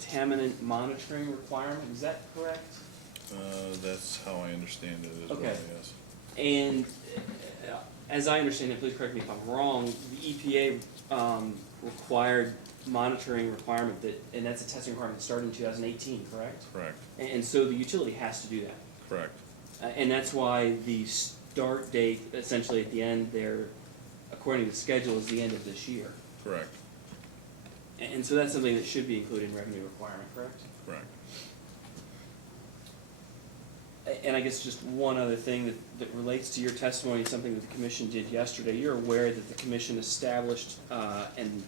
Contaminant Monitoring Requirement. Is that correct? That's how I understand it as well, Okay. yes. And as I understand it, please correct me if I'm wrong, the EPA required monitoring requirement and that's a testing requirement that started in 2018, correct? Correct, And so the utility has to do that. correct. And that's why the start date, essentially at the end there, according to the schedule, is the end of this year. Correct, And so that's something that should be included in revenue requirement, correct? correct. And I guess just one other thing that relates to your testimony, something that the commission did yesterday. You're aware that the commission established an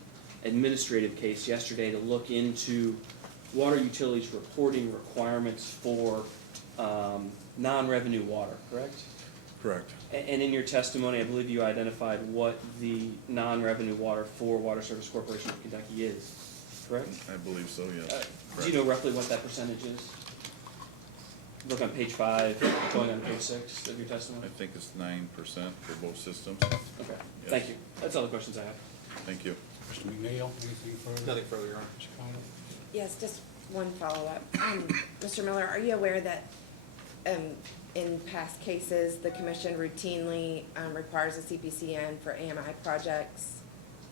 administrative case yesterday to look into water utilities reporting requirements for non-revenue water, correct? Correct. And in your testimony, I believe you identified what the non-revenue water for Water Service Corporation of Kentucky is. correct? I believe so, yes. Do Correct. you know roughly what that percentage is? Look on page 5, going on page 6 of your I testimony. think it's 9% for both systems. Okay, Yes. thank you. That's all the questions I have. Thank you. Mr. McNeil, anything further? Nothing further, Your Honor. Mr. Conlon? Yes, just one follow-up. Mr. Miller, are you aware that in past cases, the commission routinely requires a CPCN for AMI projects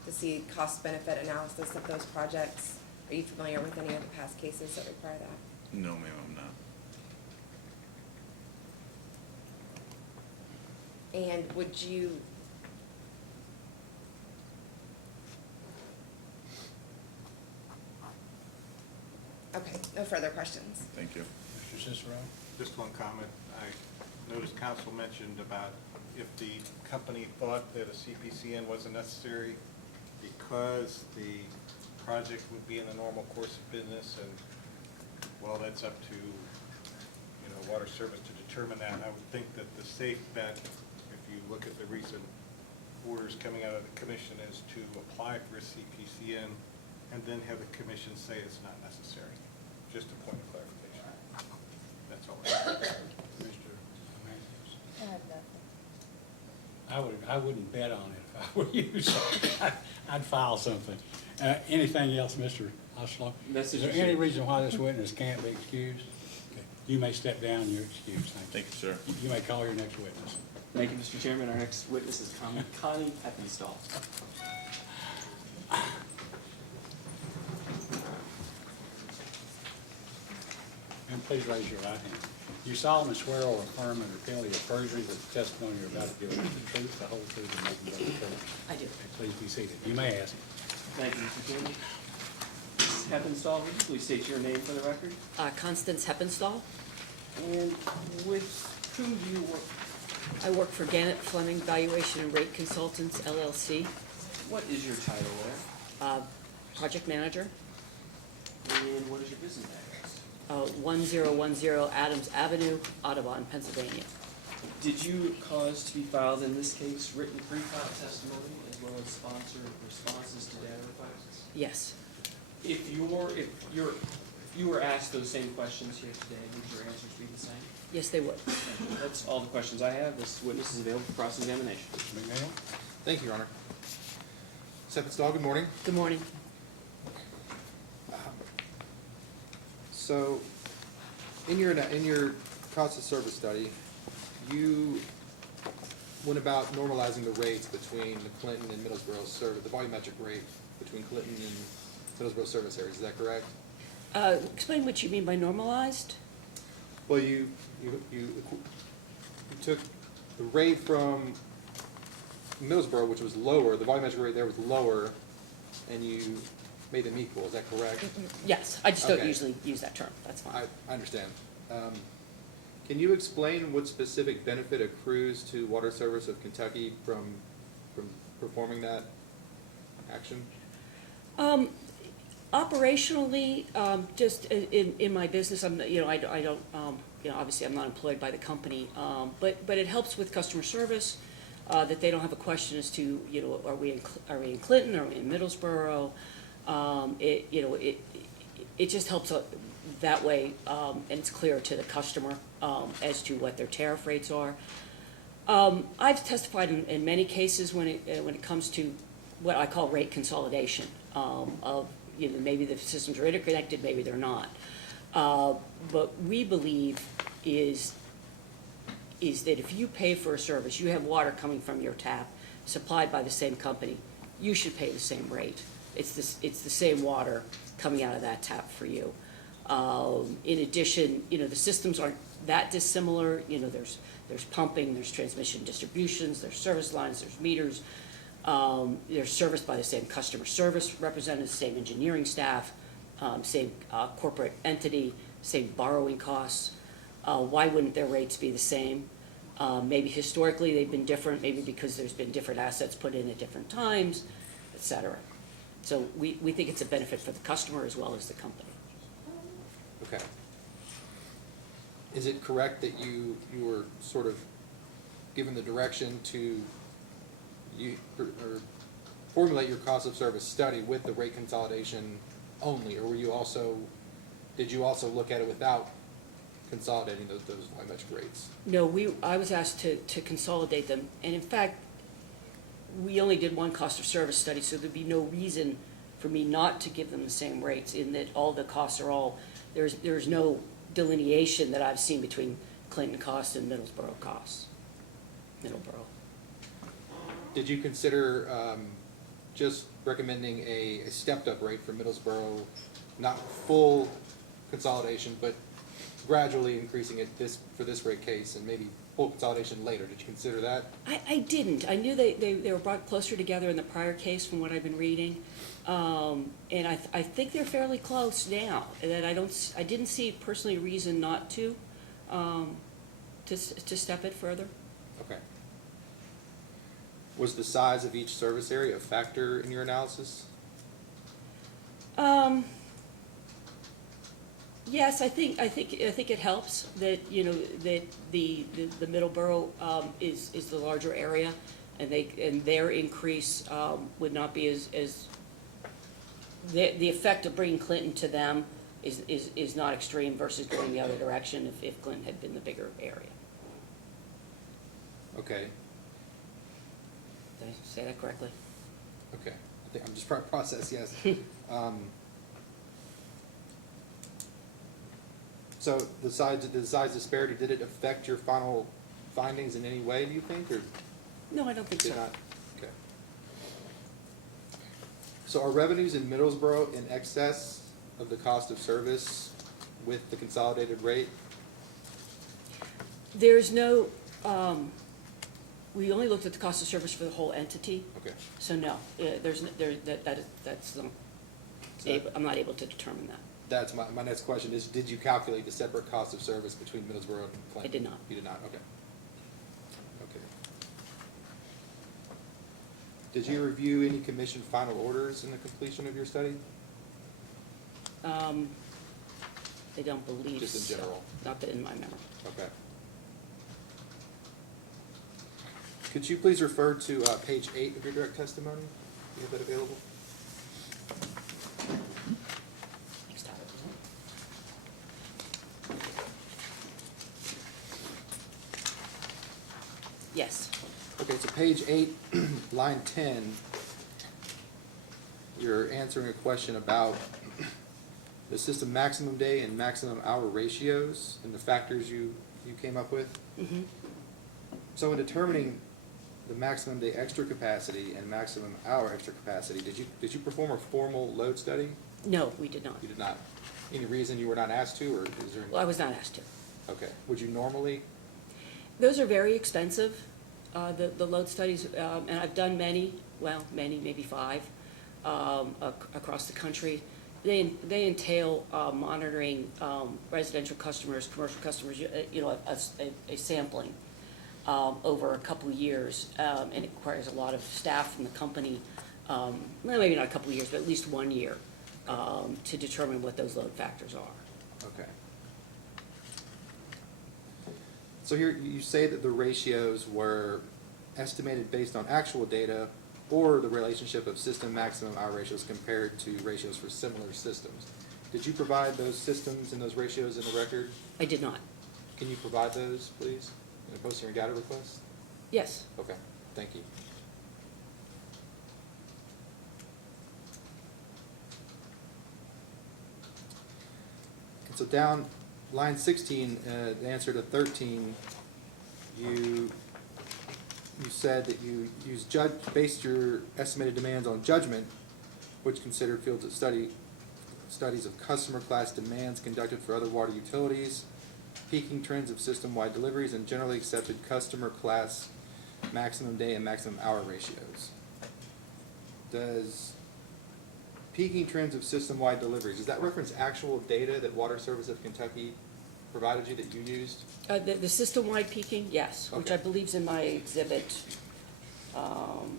to see cost-benefit analysis of those projects? Are you familiar with any of the past cases that require that? No, ma'am, I'm not. And would you, okay, no further questions. Thank you. Mr. Cicero? Just one comment. I noticed council mentioned about if the company thought that a CPCN wasn't necessary because the project would be in the normal course of business, and, well, that's up to, water service to determine that. I would think that the safe bet, if you look at the recent orders coming out of the commission, is to apply for a CPCN and then have the commission say it's not necessary. Just a point of clarification. That's all I have. Mr. Matthews? I have nothing. I wouldn't bet on it if I were you, so I'd file something. Anything else, Mr. Oslo? Message Is there received. any reason why this witness can't be excused? Okay. You may step down, you're excused, thank Thank you, sir. you. You may call your next witness. Thank you, Mr. Chairman. Our next witness is Connie Heppenstall. And please raise your right hand. You solemnly swear or affirm under penalty of perjury that the testimony you're about to give is the truth, the whole truth, and nothing but the truth. I do. Okay, please be seated. You may ask. Thank you, Mr. Chairman. Mrs. Heppenstall, would you please state your name for the record? Constance Heppenstall. And with whom do you work? I work for Gannett Fleming Valuation and Rate Consultants, LLC, What is your title there? project manager, And what is your business address? 1010 Adams Avenue, Audubon, Pennsylvania. Did you cause to be filed in this case written pre-file testimony as well as sponsored responses to data requests? Yes. If you were asked those same questions here today, would your answers be the same? Yes, they would. That's all the questions I have. This witness is available for cross-examination. Mr. McNeil? Thank you, Your Honor. Stall, good morning. Good morning. So, in your cost of service study, you went about normalizing the rates between the Clinton and Middlesboro service, the volumetric rate between Clinton and Middlesboro service areas. Is that correct? Explain what you mean by normalized? Well, you took the rate from Middlesboro, which was lower, the volumetric rate there was lower, and you made them equal. Is that correct? Yes, I just don't Okay. usually use that term. That's fine. I understand. Can you explain what specific benefit accrues to Water Service of Kentucky from performing that action? Operationally, just in my business, I don't, obviously I'm not employed by the company, but it helps with customer service, that they don't have a question as to, are we in Clinton, are we in Middlesboro? It just helps that way, and it's clear to the customer, as to what their tariff rates are. I've testified in many cases when it comes to what I call rate consolidation, of, maybe the systems are interconnected, maybe they're not. But we believe is that if you pay for a service, you have water coming from your tap, supplied by the same company, you should pay the same rate. It's the same water coming out of that tap for you. In addition, the systems aren't that dissimilar. There's pumping, there's transmission distributions, there's service lines, there's meters. They're serviced by the same customer service representatives, same engineering staff, same corporate entity, same borrowing costs. Why wouldn't their rates be the same? Maybe historically they've been different, maybe because there's been different assets put in at different times, et cetera. So we think it's a benefit for the customer as well as the company. Okay. Is it correct that you were sort of given the direction to or formulate your cost of service study with the rate consolidation only, or did you also look at it without consolidating those volumetric rates? No, I was asked to consolidate them, and in fact, we only did one cost of service study, so there'd be no reason for me not to give them the same rates, in that all the costs are there's no delineation that I've seen between Clinton costs and Middlesborough costs. Middleborough. Did you consider just recommending a stepped-up rate for Middlesborough, not full consolidation, but gradually increasing it for this rate case, and maybe full consolidation later? Did you consider that? I didn't. I knew they were brought closer together in the prior case from what I've been reading. And I think they're fairly close now, and that I didn't see personally a reason not to step it further. Okay. Was the size of each service area a factor in your analysis? Yes, I think it helps that, that the Middleborough is the larger area, and their increase would not be as the effect of bringing Clinton to them is not extreme versus going the other direction if Clinton had been the bigger area. Okay, Did I say that correctly? okay. I think I'm just trying to process, yes. So the size disparity, did it affect your final findings in any way, do you think, or No, I don't think did so. not? Okay. So are revenues in Middlesborough in excess of the cost of service with the consolidated rate? There's no, we only looked at the cost of service for the whole entity, Okay. so no, I'm not able to determine that. That's my next question is, did you calculate the separate cost of service between Middlesborough and Clinton? I did not. You did not, okay. Okay. Did you review any commission final orders in the completion of your study? I don't believe so. Just in general? Not that in my memory. Okay. Could you please refer to page 8 of your direct testimony? Do you have that available? Next time. Yes. Okay, so page 8, line 10, you're answering a question about the system maximum day and maximum hour ratios and the factors you came up with. Mm-hmm. So in determining the maximum day extra capacity and maximum hour extra capacity, did you perform a formal load study? No, we did not. You did not. Any reason you were not asked to, or is there any? Well, I was not asked to. Okay. Would you normally? Those are very expensive, the load studies, and I've done many, maybe 5, across the country. They entail monitoring residential customers, commercial customers, a sampling over a couple of years, and it requires a lot of staff from the company, well, maybe not a couple of years, but at least 1 year, to determine what those load factors are. Okay. So here, you say that the ratios were estimated based on actual data or the relationship of system maximum hour ratios compared to ratios for similar systems. Did you provide those systems and those ratios in the record? I did not. Can you provide those, please, in a posting or data request? Yes. Okay, thank you. And so down line 16, the answer to 13, you said that you based your estimated demands on judgment, which considered fields of studies of customer class demands conducted for other water utilities, peaking trends of system-wide deliveries, and generally accepted customer class maximum day and maximum hour ratios. Does peaking trends of system-wide deliveries, does that reference actual data that Water Service of Kentucky provided you that you used? The system-wide peaking, yes, which Okay. I believe is in my exhibit on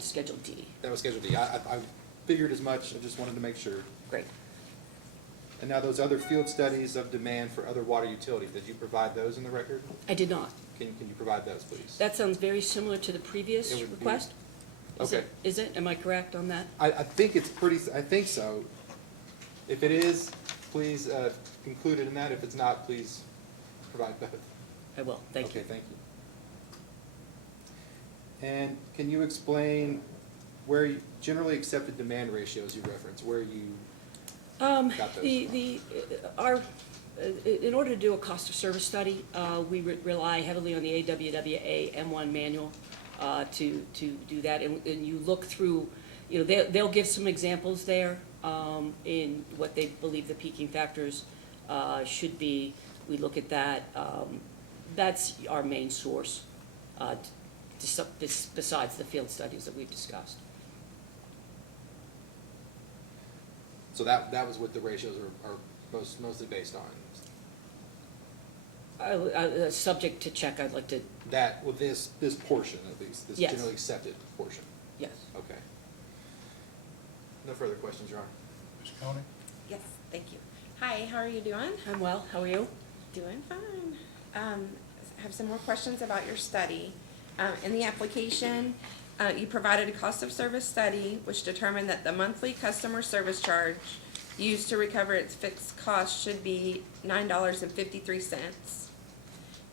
Schedule D. That was Schedule D. I figured as much, I just wanted to make sure. Great. And now those other field studies of demand for other water utilities, did you provide those in the record? I did not. Can you provide those, please? That sounds very similar to the It previous would be- request. Okay. Is it? Am I correct on that? I think it's pretty, I think so. If it is, please include it in that. If it's not, please provide both. I will, thank you. Okay, thank you. And can you explain where generally accepted demand ratios you reference, where you got those from? In order to do a cost of service study, we rely heavily on the AWWA M1 manual to do that. And you look through, they'll give some examples there in what they believe the peaking factors should be. We look at that. That's our main source, besides the field studies that we've discussed. So that was what the ratios are mostly based on. Subject to check, I'd like to, That, with this portion at least, this Yes. generally accepted portion. yes. Okay. No further questions, Your Honor. Ms. Coney? Yes, thank you. Hi, how are you doing? I'm well, how are you? Doing fine. Have some more questions about your study. In the application, you provided a cost of service study which determined that the monthly customer service charge used to recover its fixed cost should be $9.53.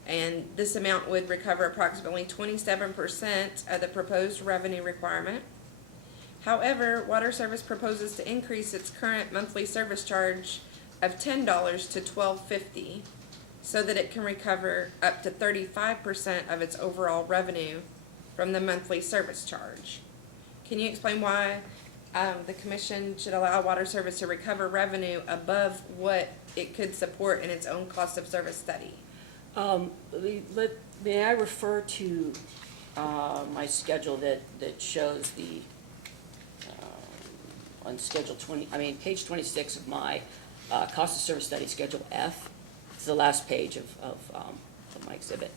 And this amount would recover approximately 27% of the proposed revenue requirement. However, Water Service proposes to increase its current monthly service charge of $10 to $12.50 so that it can recover up to 35% of its overall revenue from the monthly service charge. Can you explain why the commission should allow Water Service to recover revenue above what it could support in its own cost of service study? May I refer to my schedule that shows the, on schedule 20, page 26 of my cost of service study, schedule F. It's the last page of my exhibit.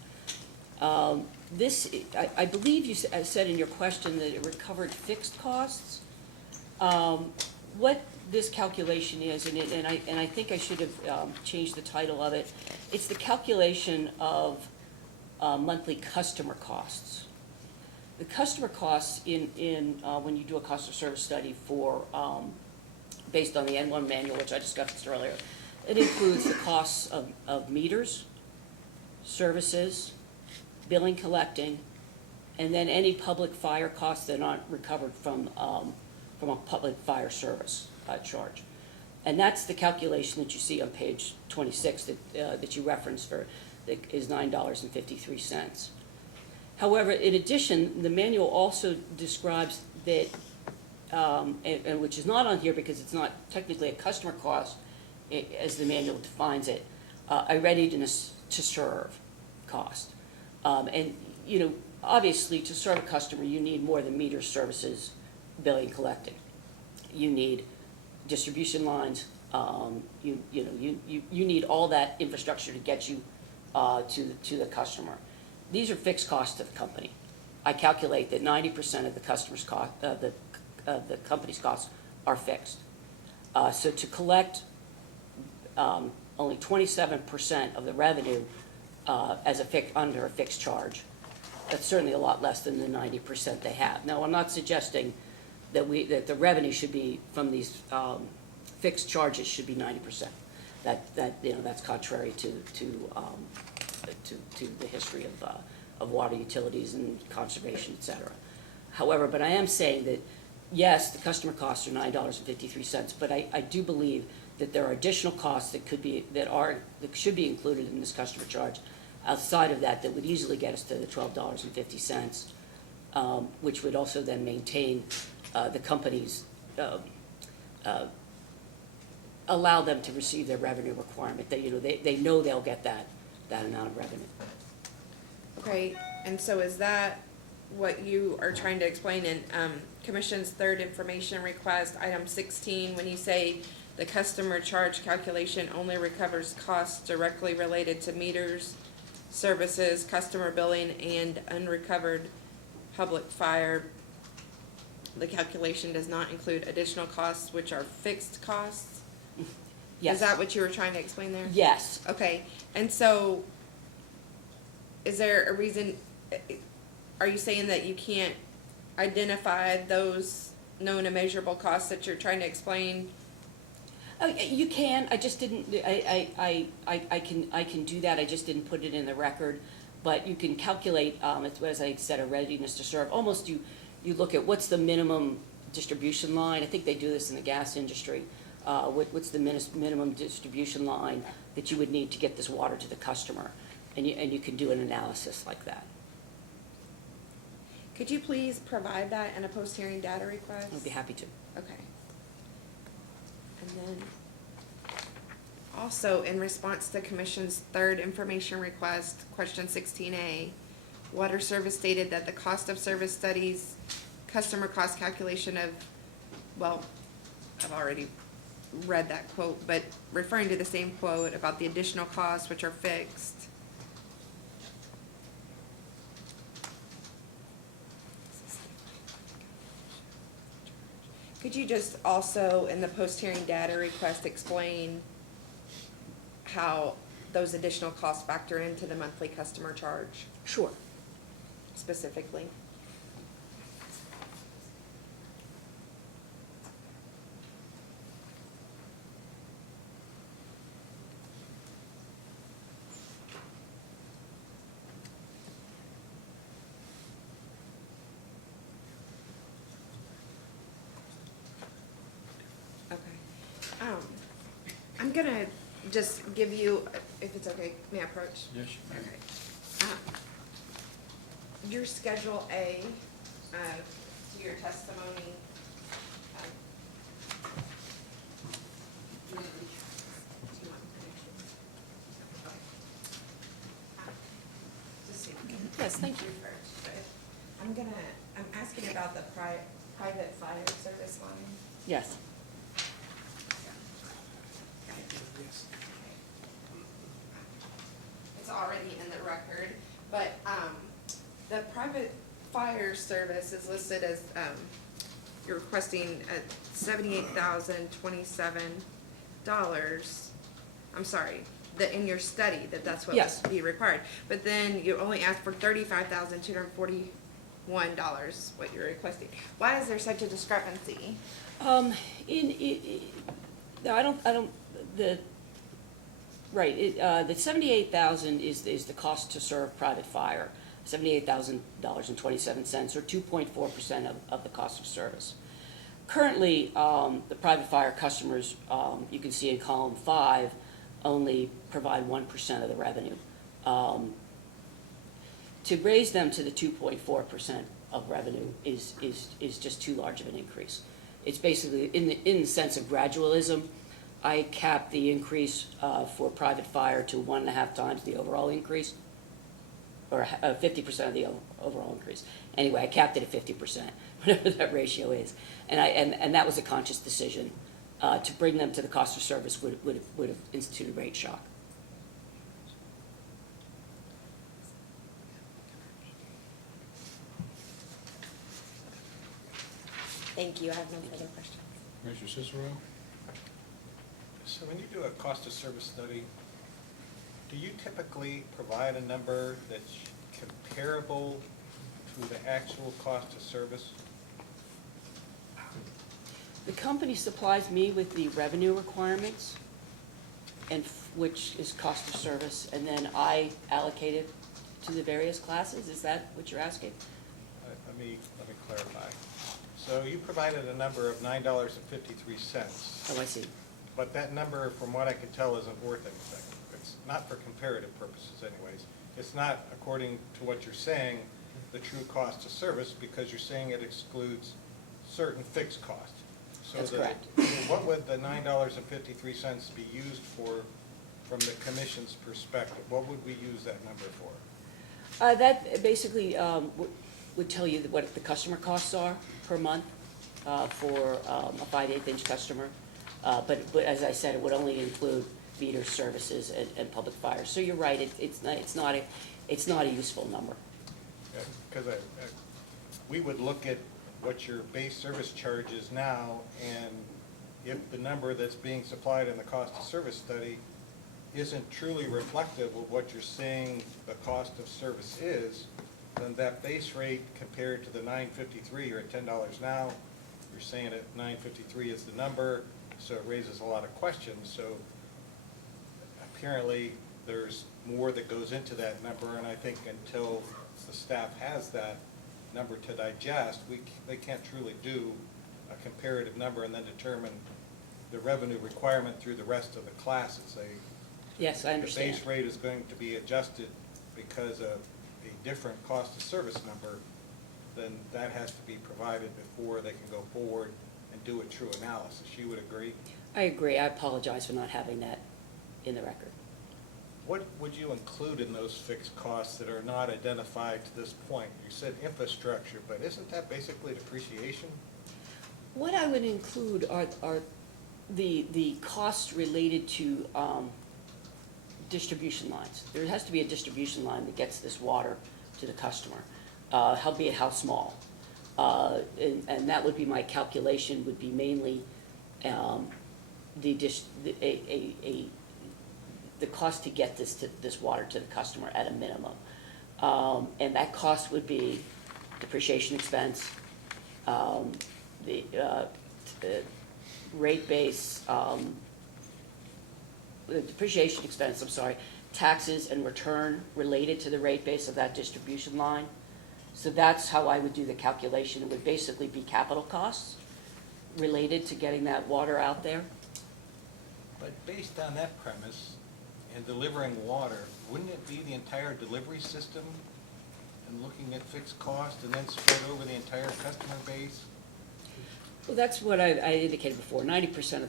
This, I believe you said in your question that it recovered fixed costs. What this calculation is, and I think I should have changed the title of it, it's the calculation of monthly customer costs. The customer costs in when you do a cost of service study for, based on the N1 manual, which I discussed earlier, it includes the costs of meters, services, billing, collecting, and then any public fire costs that aren't recovered from a public fire service charge. And that's the calculation that you see on page 26 that you referenced for, that is $9.53. However, in addition, the manual also describes that, and which is not on here because it's not technically a customer cost, as the manual defines it, a readiness to serve cost. And, obviously, to serve a customer, you need more than meters, services, billing, collecting. You need distribution lines. You need all that infrastructure to get you to the customer. These are fixed costs to the company. I calculate that 90% of the customer's cost, the company's costs, are fixed. So to collect only 27% of the revenue as under a fixed charge, that's certainly a lot less than the 90% they have. Now, I'm not suggesting that the revenue should be from these fixed charges should be 90%. That's contrary to the history of water utilities and conservation, et cetera. However, but I am saying that yes, the customer costs are $9.53, but I do believe that there are additional costs that should be included in this customer charge outside of that would easily get us to the $12.50, which would also then maintain the companies, allow them to receive their revenue requirement. They know they'll get that amount of revenue. Okay, and so is that what you are trying to explain in Commission's third information request, item 16, when you say the customer charge calculation only recovers costs directly related to meters, services, customer billing, and unrecovered public fire? The calculation does not include additional costs, which are fixed costs? Yes. Is that what you were trying to explain there? Yes. Okay, and so, is there a reason, are you saying that you can't identify those known and measurable costs that you're trying to explain? Oh, you can, I just didn't, I can do that, I just didn't put it in the record. But you can calculate, as I said, a readiness to serve, almost you look at what's the minimum distribution line, I think they do this in the gas industry. What's the minimum distribution line that you would need to get this water to the customer? And you can do an analysis like that. Could you please provide that in a post-hearing data request? I'd be happy to. Okay. And then, also, in response to Commission's third information request, question 16A, Water Service stated that the cost of service studies, customer cost calculation of, well, I've already read that quote, but referring to the same quote about the additional costs which are fixed. Could you just also, in the post-hearing data request, explain how those additional costs factor into the monthly customer charge Sure. specifically? Okay. I'm gonna just give you, if it's okay, may I approach? Yes, ma'am. Okay. Your Schedule A, to your testimony. Do you want just so you can Yes, thank you. first, but I'm asking about the private fire service line. Yes. It's already in the record, but, the private fire service is listed as, you're requesting at $78,027. I'm sorry, that in your study, that's what Yes. would be required. But then you only asked for $35,241, what you're requesting. Why is there such a discrepancy? No, the 78,000 is the cost to serve private fire, $78,000.27, or 2.4% of the cost of service. Currently, the private fire customers, you can see in column 5, only provide 1% of the revenue. To raise them to the 2.4% of revenue is just too large of an increase. It's basically, in the sense of gradualism, I capped the increase for private fire to 1.5 times the overall increase, or 50% of the overall increase. Anyway, I capped it at 50%, whatever that ratio is. And that was a conscious decision. To bring them to the cost of service would have instituted rate shock. Thank you, I have no further questions. Commissioner Cicero? So when you do a cost of service study, do you typically provide a number that's comparable to the actual cost of service? The company supplies me with the revenue requirements, and which is cost of service, and then I allocate it to the various classes. Is that what you're asking? Let me clarify. So you provided a number of $9.53. Oh, I see. But that number, from what I can tell, isn't worth anything. It's not for comparative purposes anyways. It's not, according to what you're saying, the true cost of service, because you're saying it excludes certain fixed costs. So That's correct. What would the $9.53 be used for from the commission's perspective? What would we use that number for? That basically would tell you what the customer costs are per month for a 5/8 inch customer. But as I said, it would only include meter services and public fire. So you're right, it's not a useful number. Because we would look at what your base service charge is now, and if the number that's being supplied in the cost of service study isn't truly reflective of what you're saying the cost of service is, then that base rate compared to the $9.53, you're at $10 now. You're saying that $9.53 is the number, so it raises a lot of questions. So apparently, there's more that goes into that number, and I think until the staff has that number to digest, they can't truly do a comparative number and then determine the revenue requirement through the rest of the classes. Yes, I The understand. base rate is going to be adjusted because of a different cost of service number, then that has to be provided before they can go forward and do a true analysis. You would agree? I agree. I apologize for not having that in the record. What would you include in those fixed costs that are not identified to this point? You said infrastructure, but isn't that basically depreciation? What I would include are the costs related to distribution lines. There has to be a distribution line that gets this water to the customer, howbeit how small. And that would be my calculation, would be mainly the cost to get this water to the customer at a minimum. And that cost would be depreciation expense, the rate base, the depreciation expense, I'm sorry, taxes and return related to the rate base of that distribution line. So that's how I would do the calculation. It would basically be capital costs related to getting that water out there. But based on that premise, in delivering water, wouldn't it be the entire delivery system and looking at fixed cost and then spread over the entire customer base? Well, that's what I indicated before. 90%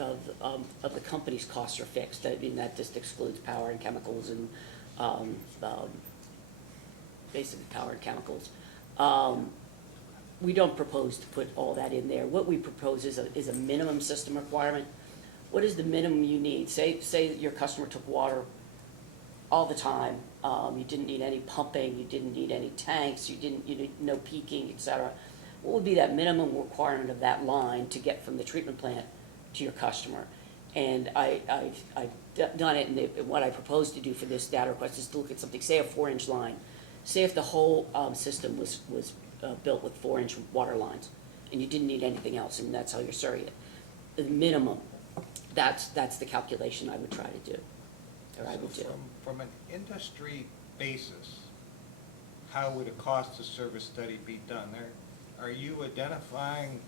of the company's costs are fixed. I mean, that just excludes power and chemicals and basically power and chemicals. We don't propose to put all that in there. What we propose is a minimum system requirement. What is the minimum you need? Say that your customer took water all the time. You didn't need any pumping. You didn't need any tanks. You need no peaking, et cetera. What would be that minimum requirement of that line to get from the treatment plant to your customer? And I've done it, and what I propose to do for this data request is to look at something, say a 4-inch line. Say if the whole system was built with 4-inch water lines, and you didn't need anything else, and that's how you're serving it. The minimum, that's the calculation I would try to do, or I would do. From an industry basis, how would a cost of service study be done? Are you identifying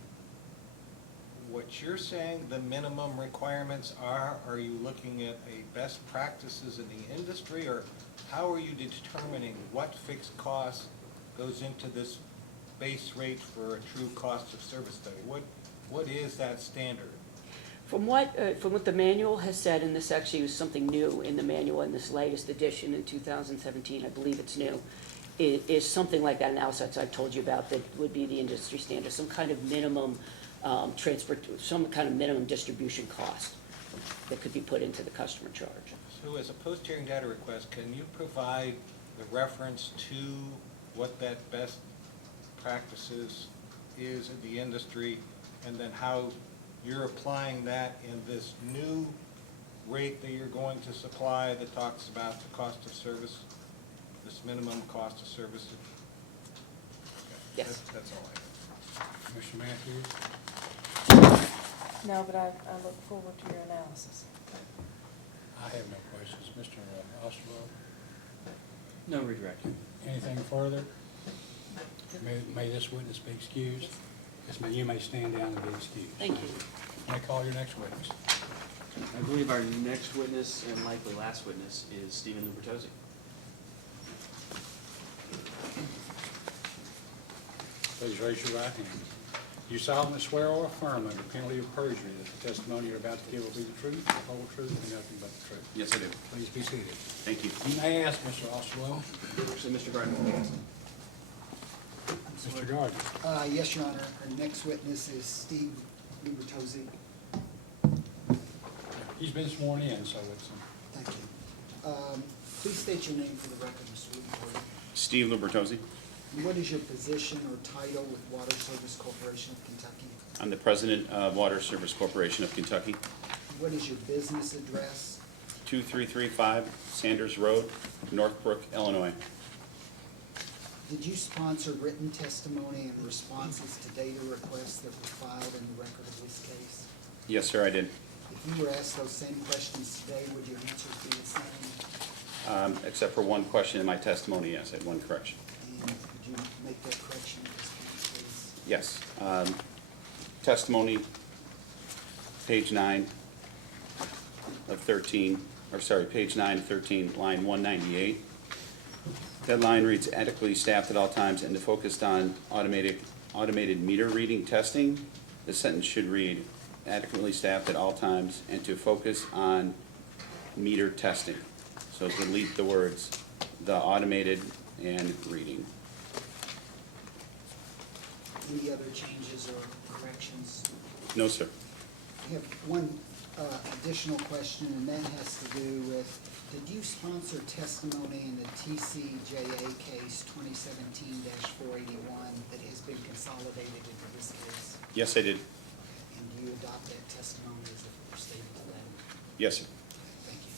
what you're saying the minimum requirements are? Are you looking at a best practices in the industry, or how are you determining what fixed cost goes into this base rate for a true cost of service study? What is that standard? From what the manual has said, and this actually was something new in the manual in this latest edition in 2017, I believe it's new, is something like that analysis I've told you about that would be the industry standard, some kind of minimum some kind of minimum distribution cost that could be put into the customer charge. So as a post-hearing data request, can you provide the reference to what that best practices is in the industry, and then how you're applying that in this new rate that you're going to supply that talks about the cost of service, this minimum cost of service? Okay, Yes. That's all I have. Commissioner Matthews? No, but I look forward to your analysis. I have no questions. Mr. Osterwald? No redirect. Anything further? May this witness be excused? Yes, ma'am, you may stand down and be excused. Thank you. May I call your next witness? I believe our next witness and likely last witness is Stephen Lubertozzi. Please raise your right hand. You solemnly swear or affirm under penalty of perjury that the testimony you're about to give will be the truth, the whole truth, and nothing but the truth. Yes, I do. Please be seated. Thank you. You may ask, Mr. Osterwald. Actually, Mr. Gardner will ask. Mr. Gardner. Yes, Your Honor. Our next witness is Steve Lubertozzi. He's been sworn in, so it's, Thank you. Please state your name for the record, Mr. Lubertozzi. Steve Lubertozzi. And what is your position or title with Water Service Corporation of Kentucky? I'm the president of Water Service Corporation of Kentucky. What is your business address? 2335 Sanders Road, Northbrook, Illinois. Did you sponsor written testimony and responses to data requests that were filed in the record of this case? Yes, sir, I did. If you were asked those same questions today, would your answers be the same? Except for one question in my testimony, yes, I had one correction. And could you make that correction at this point, please? Yes. Testimony, page 9 of 13, or sorry, page 9 of 13, line 198. That line reads, adequately staffed at all times and to focused on automated meter reading testing. The sentence should read, adequately staffed at all times and to focus on meter testing. So delete the words, the automated and reading. Any other changes or corrections? No, sir. I have one additional question, and that has to do with, did you sponsor testimony in the TCJA case 2017-481 that has been consolidated into this case? Yes, I did. And do you adopt that testimony as if it were stated today? Yes, sir. Thank you.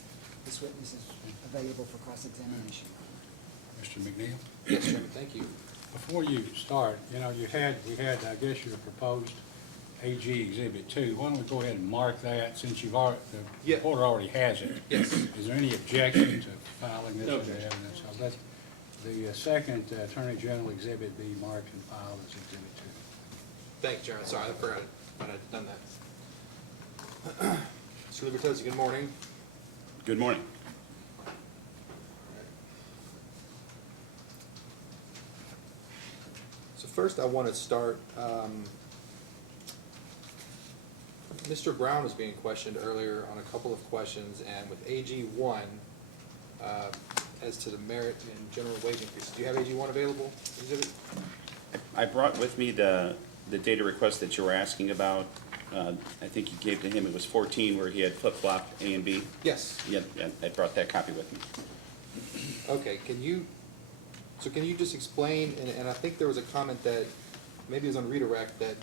This witness is available for cross-examination. Mr. McNeil? Yes, Chairman, thank you. Before you start, you know, we had, I guess, your proposed AG Exhibit 2. Why don't we go ahead and mark that, since you've already, the Yeah. reporter already has it. Yes. Is there any objection to filing this No into objection. evidence? So let the second Attorney General exhibit be marked and filed as Exhibit 2. Thank you, Chairman. Sorry, I forgot I'd done that. Mr. Libertosi, good morning. Good morning. So first I want to start, Mr. Brown was being questioned earlier on a couple of questions, and with AG 1, as to the merit and general wage increases. Do you have AG 1 available, exhibit? I brought with me the data request that you were asking about. I think you gave to him, it was 14 where he had flip-flopped A and B. Yes. Yeah, I brought that copy with me. Okay, can you just explain, and I think there was a comment that, maybe it was on redirect, that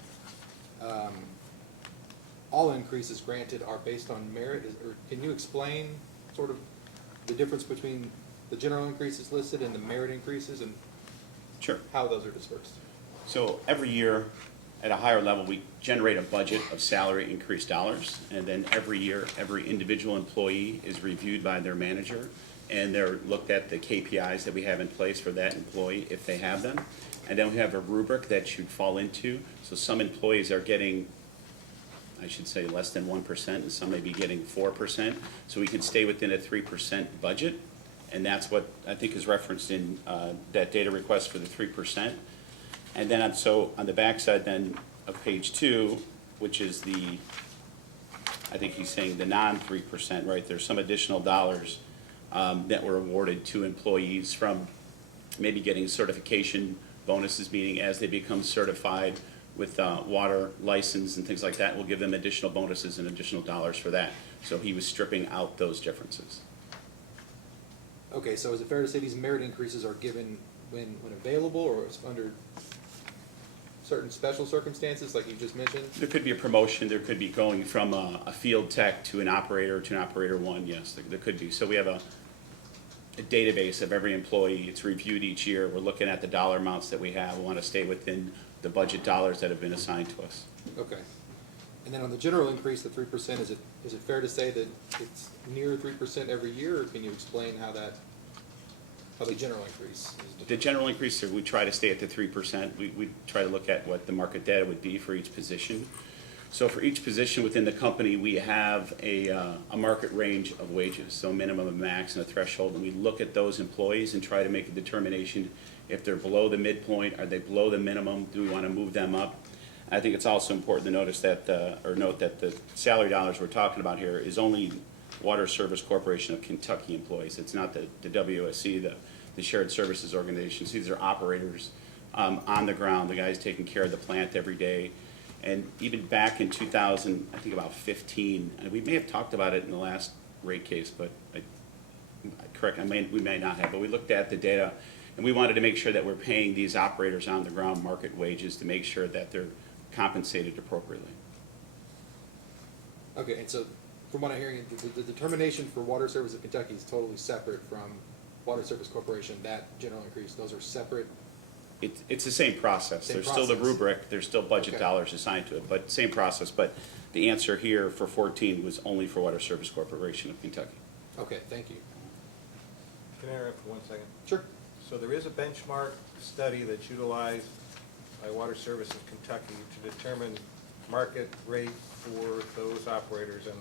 all increases granted are based on merit, or can you explain sort of the difference between the general increases listed and the merit increases, and Sure. how those are dispersed? So every year, at a higher level, we generate a budget of salary increase dollars, and then every year, every individual employee is reviewed by their manager, and they're looked at the KPIs that we have in place for that employee, if they have them. And then we have a rubric that should fall into, so some employees are getting, I should say, less than 1%, and some may be getting 4%, so we can stay within a 3% budget, and that's what I think is referenced in that data request for the 3%. And then on the backside then of page 2, which is the, I think he's saying the non-3%, right? There's some additional dollars that were awarded to employees from maybe getting certification bonuses, meaning as they become certified with water license and things like that, we'll give them additional bonuses and additional dollars for that. So he was stripping out those differences. Okay, so is it fair to say these merit increases are given when available, or under certain special circumstances, like you just mentioned? There could be a promotion, there could be going from a field tech to an operator 1, yes, there could be. So we have a database of every employee, it's reviewed each year, we're looking at the dollar amounts that we have, we want to stay within the budget dollars that have been assigned to us. Okay. And then on the general increase, the 3%, is it fair to say that it's near 3% every year, or can you explain how the general increase is? The general increase, we try to stay at the 3%. We try to look at what the market data would be for each position. So for each position within the company, we have a market range of wages, so minimum and max and a threshold, and we look at those employees and try to make a determination if they're below the midpoint, are they below the minimum, do we want to move them up? I think it's also important to notice that, note that the salary dollars we're talking about here is only Water Service Corporation of Kentucky employees. It's not the WSC, the Shared Services Organizations. These are operators on the ground, the guys taking care of the plant every day. And even back in 2000, I think about 15, and we may have talked about it in the last rate case, but we may not have, but we looked at the data, and we wanted to make sure that we're paying these operators on the ground market wages to make sure that they're compensated appropriately. Okay, and so from what I'm hearing, the determination for Water Service of Kentucky is totally separate from Water Service Corporation, that general increase, those are separate It's the same process. Same There's still the process. rubric, there's still budget Okay. dollars assigned to it, but same process. But the answer here for 14 was only for Water Service Corporation of Kentucky. Okay, thank you. Can I interrupt for 1 second? Sure. So there is a benchmark study that's utilized by Water Services Kentucky to determine market rate for those operators and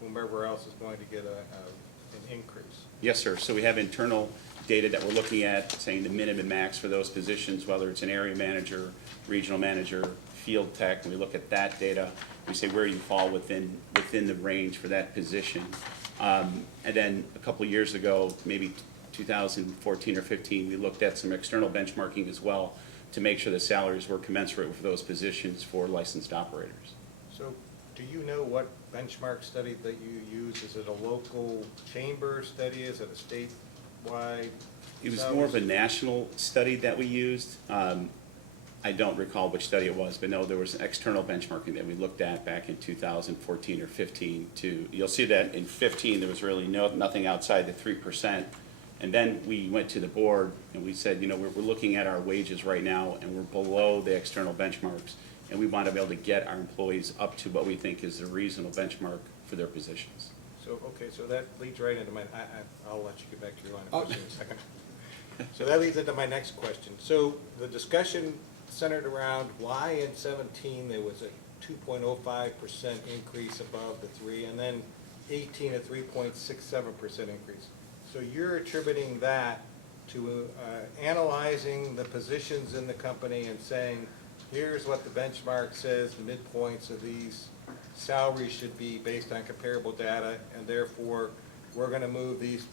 whomever else is going to get an increase. Yes, sir. So we have internal data that we're looking at, saying the minimum and max for those positions, whether it's an area manager, regional manager, field tech, and we look at that data. We say where you fall within the range for that position. And then a couple of years ago, maybe 2014 or 15, we looked at some external benchmarking as well to make sure the salaries were commensurate with those positions for licensed operators. So do you know what benchmark study that you use? Is it a local chamber study? Is it a statewide? It was more of a national study that we used. I don't recall which study it was, but no, there was an external benchmarking that we looked at back in 2014 or 15 you'll see that in 15, there was really nothing outside the 3%. And then we went to the board and we said, you know, we're looking at our wages right now and we're below the external benchmarks. And we want to be able to get our employees up to what we think is a reasonable benchmark for their positions. So, okay, so that leads right into I'll let you get back to your line Oh. of questioning in a second. So that leads into my next question. So the discussion centered around why in 17 there was a 2.05% increase above the 3, and then 18 a 3.67% increase. So you're attributing that to analyzing the positions in the company and saying, here's what the benchmark says, the midpoints of these salaries should be based on comparable data, and therefore we're going to move these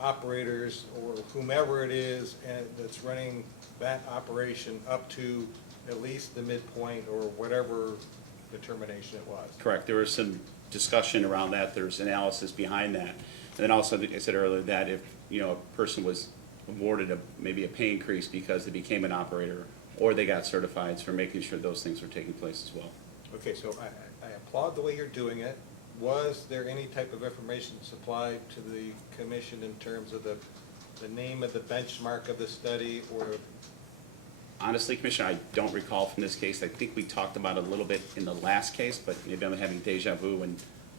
operators or whomever it is that's running that operation up to at least the midpoint or whatever determination it was. Correct. There was some discussion around that. There's analysis behind that. And then also, I said earlier that if, you know, a person was awarded maybe a pay increase because they became an operator or they got certified, so we're making sure those things were taking place as well. Okay, so I applaud the way you're doing it. Was there any type of information supplied to the commission in terms of the name of the benchmark of the study or? Honestly, Commissioner, I don't recall from this case. I think we talked about it a little bit in the last case, but maybe I'm having deja vu and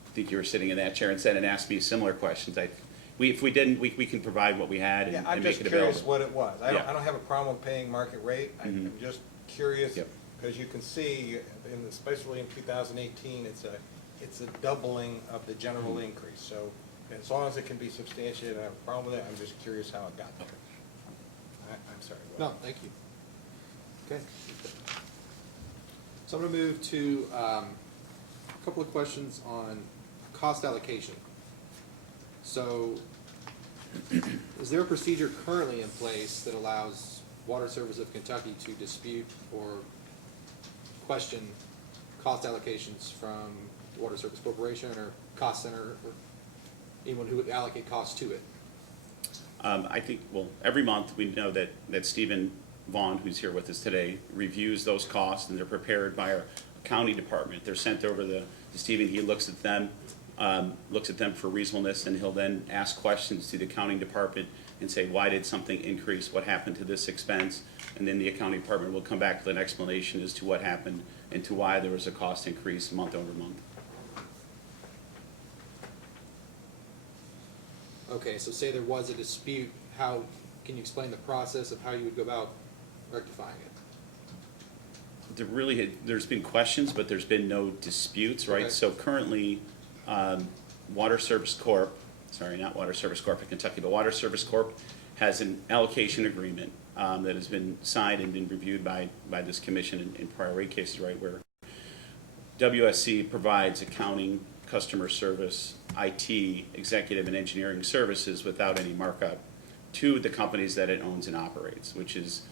I think you were sitting in that chair and asked me similar questions. If we didn't, we can provide what we had and I'm make just it available. curious what it was. I Yeah. don't have a problem paying market rate. I'm just curious, Yep. because you can see, especially in 2018, it's a doubling of the general increase. So as long as it can be substantiated, I have a problem with it. I'm just curious how it got there. I'm sorry. No, thank you. Okay. So I'm going to move to a couple of questions on cost allocation. So is there a procedure currently in place that allows Water Service of Kentucky to dispute or question cost allocations from the Water Service Corporation or cost center or anyone who would allocate costs to it? I think, well, every month we know that Stephen Vaughn, who's here with us today, reviews those costs, and they're prepared by our accounting department. They're sent over to Stephen. He looks at them for reasonableness, and he'll then ask questions to the accounting department and say, why did something increase? What happened to this expense? And then the accounting department will come back with an explanation as to what happened and to why there was a cost increase month over month. Okay, so say there was a dispute, how, can you explain the process of how you would go about rectifying it? There's been questions, but there's been no disputes, right? Okay. So currently, Water Service Corp, sorry, not Water Service Corp in Kentucky, but Water Service Corp has an allocation agreement that has been signed and been reviewed by this commission in prior rate cases, right, where WSC provides accounting, customer service, IT, executive and engineering services without any markup to the companies that it owns and operates, which is,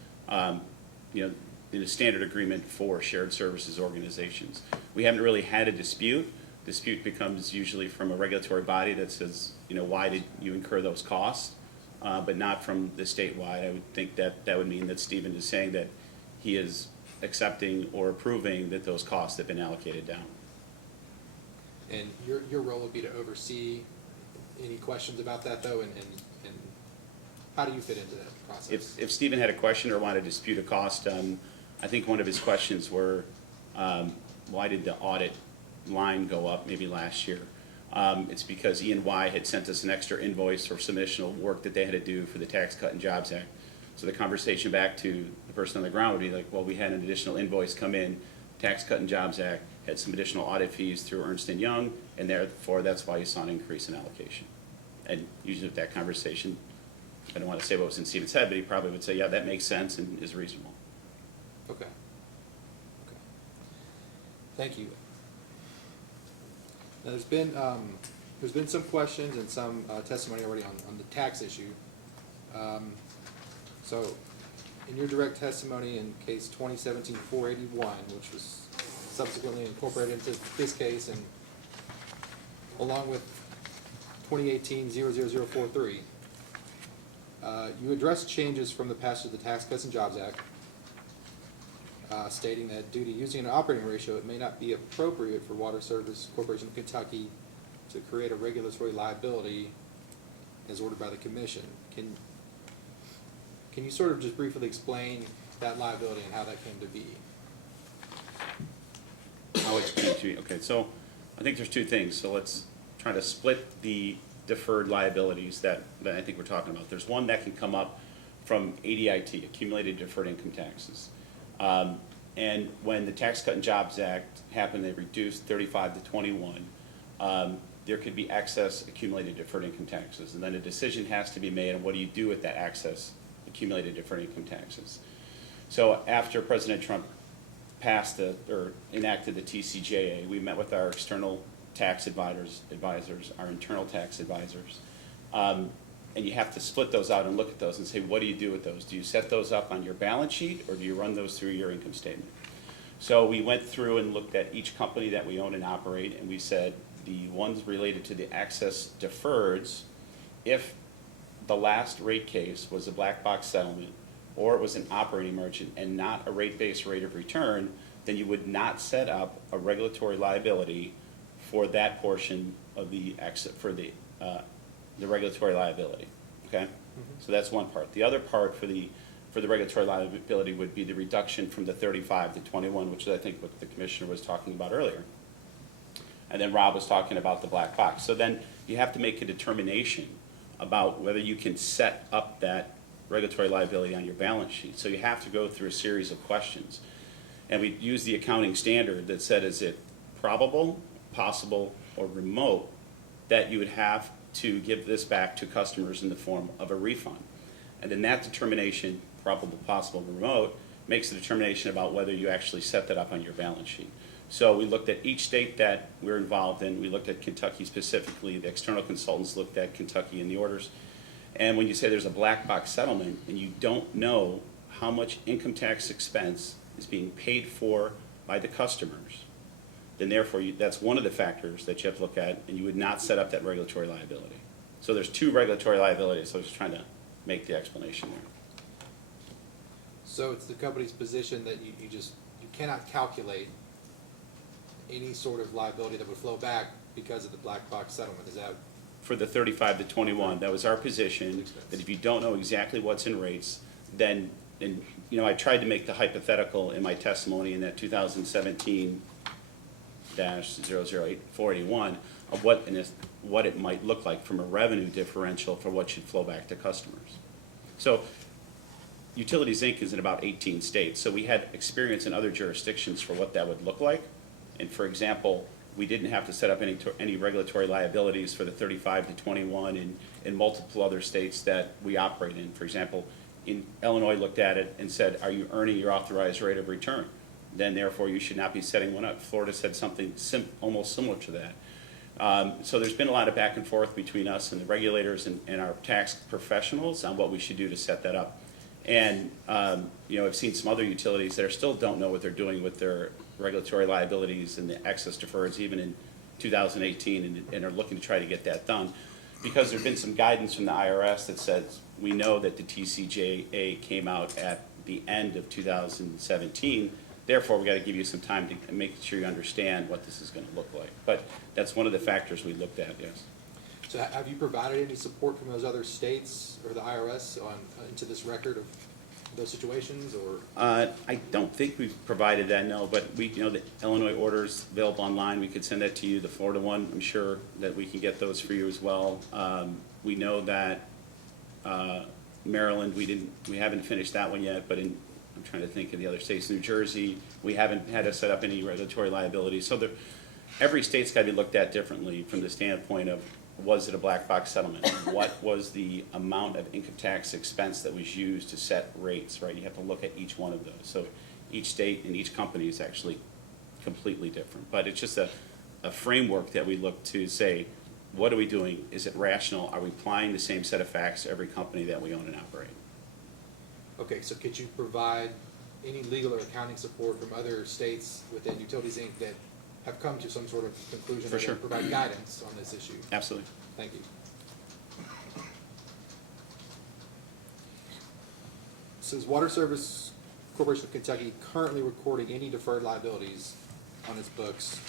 in a standard agreement for shared services organizations. We haven't really had a dispute. Dispute becomes usually from a regulatory body that says, why did you incur those costs? But not from the statewide. I would think that would mean that Stephen is saying that he is accepting or approving that those costs have been allocated down. And your role would be to oversee any questions about that, though, and how do you fit into that process? If Stephen had a question or wanted to dispute a cost, I think one of his questions were, why did the audit line go up maybe last year? It's because E&Y had sent us an extra invoice for some additional work that they had to do for the Tax Cut and Jobs Act. So the conversation back to the person on the ground would be like, well, we had an additional invoice come in, Tax Cut and Jobs Act had some additional audit fees through Ernst & Young, and therefore that's why you saw an increase in allocation. And usually with that conversation, I don't want to say what was in Stephen's head, but he probably would say, yeah, that makes sense and is reasonable. Okay. Thank you. Now, there's been some questions and some testimony already on the tax issue. So, in your direct testimony in case 2017-481, which was subsequently incorporated into this case, and along with 2018-00043, you addressed changes from the passage of the Tax Cuts and Jobs Act, stating that due to using an operating ratio, it may not be appropriate for Water Service Corporation of Kentucky to create a regulatory liability as ordered by the Commission. Can you sort of just briefly explain that liability and how that came to be? How it's going to be, okay, so I think there's two things. So let's try to split the deferred liabilities that I think we're talking about. There's one that can come up from ADIT, Accumulated Deferred Income Taxes. And when the Tax Cut and Jobs Act happened, they reduced 35 to 21. There could be excess accumulated deferred income taxes, and then a decision has to be made on what do you do with that excess accumulated deferred income taxes. So after President Trump passed or enacted the TCJA, we met with our external tax advisors, our internal tax advisors, and you have to split those out and look at those and say, what do you do with those? Do you set those up on your balance sheet, or do you run those through your income statement? So we went through and looked at each company that we own and operate, and we said the ones related to the excess deferreds, if the last rate case was a black box settlement, or it was an operating margin and not a rate-based rate of return, then you would not set up a regulatory liability for that portion of the exit, for the regulatory liability, okay? Mm-hmm. So that's one part. The other part for the regulatory liability would be the reduction from the 35 to 21, which is I think what the commissioner was talking about earlier. And then Rob was talking about the black box. So then you have to make a determination about whether you can set up that regulatory liability on your balance sheet. So you have to go through a series of questions. And we use the accounting standard that said, is it probable, possible, or remote that you would have to give this back to customers in the form of a refund? And then that determination, probable, possible, remote, makes a determination about whether you actually set that up on your balance sheet. So we looked at each state that we're involved in. We looked at Kentucky specifically. The external consultants looked at Kentucky in the orders. And when you say there's a black box settlement and you don't know how much income tax expense is being paid for by the customers, then therefore that's one of the factors that you have to look at, and you would not set up that regulatory liability. So there's two regulatory liabilities, so I was just trying to make the explanation there. So it's the company's position that you cannot calculate any sort of liability that would flow back because of the black box settlement, is that? For the 35 to 21, that was our position, that if you don't know exactly what's in rates, then, and you know, I tried to make the hypothetical in my testimony in that 2017-008-481 of what it might look like from a revenue differential for what should flow back to customers. So Utilities Inc. is in about 18 states, so we had experience in other jurisdictions for what that would look like. And for example, we didn't have to set up any regulatory liabilities for the 35 to 21 in multiple other states that we operate in. For example, in Illinois looked at it and said, are you earning your authorized rate of return? Then therefore you should not be setting one up. Florida said something almost similar to that. So there's been a lot of back and forth between us and the regulators and our tax professionals on what we should do to set that up. And you know, I've seen some other utilities that still don't know what they're doing with their regulatory liabilities and the excess deferreds even in 2018 and are looking to try to get that done because there's been some guidance from the IRS that says we know that the TCJA came out at the end of 2017, therefore we got to give you some time to make sure you understand what this is going to look like. But that's one of the factors we looked at, yes. So have you provided any support from those other states or the IRS on, into this record of those situations, or? I don't think we've provided that, no, but we, you know, the Illinois orders available online, we could send that to you. The Florida one, I'm sure that we can get those for you as well. We know that Maryland, we haven't finished that one yet, but I'm trying to think of the other states. New Jersey, we haven't had to set up any regulatory liability. So every state's got to be looked at differently from the standpoint of, was it a black box settlement? What was the amount of income tax expense that was used to set rates, right? You have to look at each one of those. So each state and each company is actually completely different. But it's just a framework that we look to say, what are we doing? Is it rational? Are we applying the same set of facts to every company that we own and operate? Okay, so could you provide any legal or accounting support from other states within Utilities Inc. that have come to some sort of conclusion For that sure. will provide guidance on this issue? Absolutely. Thank you. So is Water Service Corporation of Kentucky currently recording any deferred liabilities on its books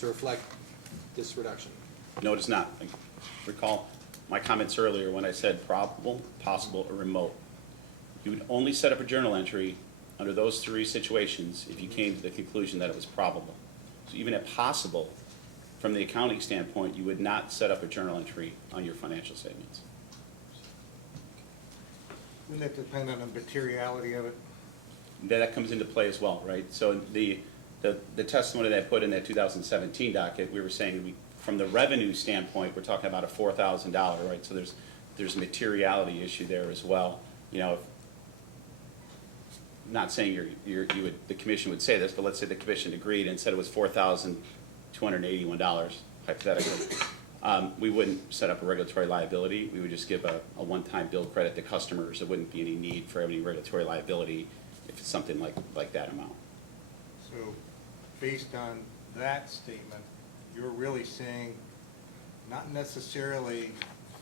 to reflect this reduction? No, it is not. I recall my comments earlier when I said probable, possible, or remote. You would only set up a journal entry under those three situations if you came to the conclusion that it was probable. So even at possible, from the accounting standpoint, you would not set up a journal entry on your financial statements. Wouldn't that depend on the materiality of it? That comes into play as well, right? So the testimony that I put in that 2017 docket, we were saying from the revenue standpoint, we're talking about a $4,000, right? So there's a materiality issue there as well. You know, not saying the commission would say this, but let's say the commission agreed and said it was $4,281, hypothetically. We wouldn't set up a regulatory liability. We would just give a one-time bill credit to customers. There wouldn't be any need for any regulatory liability if it's something like that amount. So, based on that statement, you're really saying, not necessarily,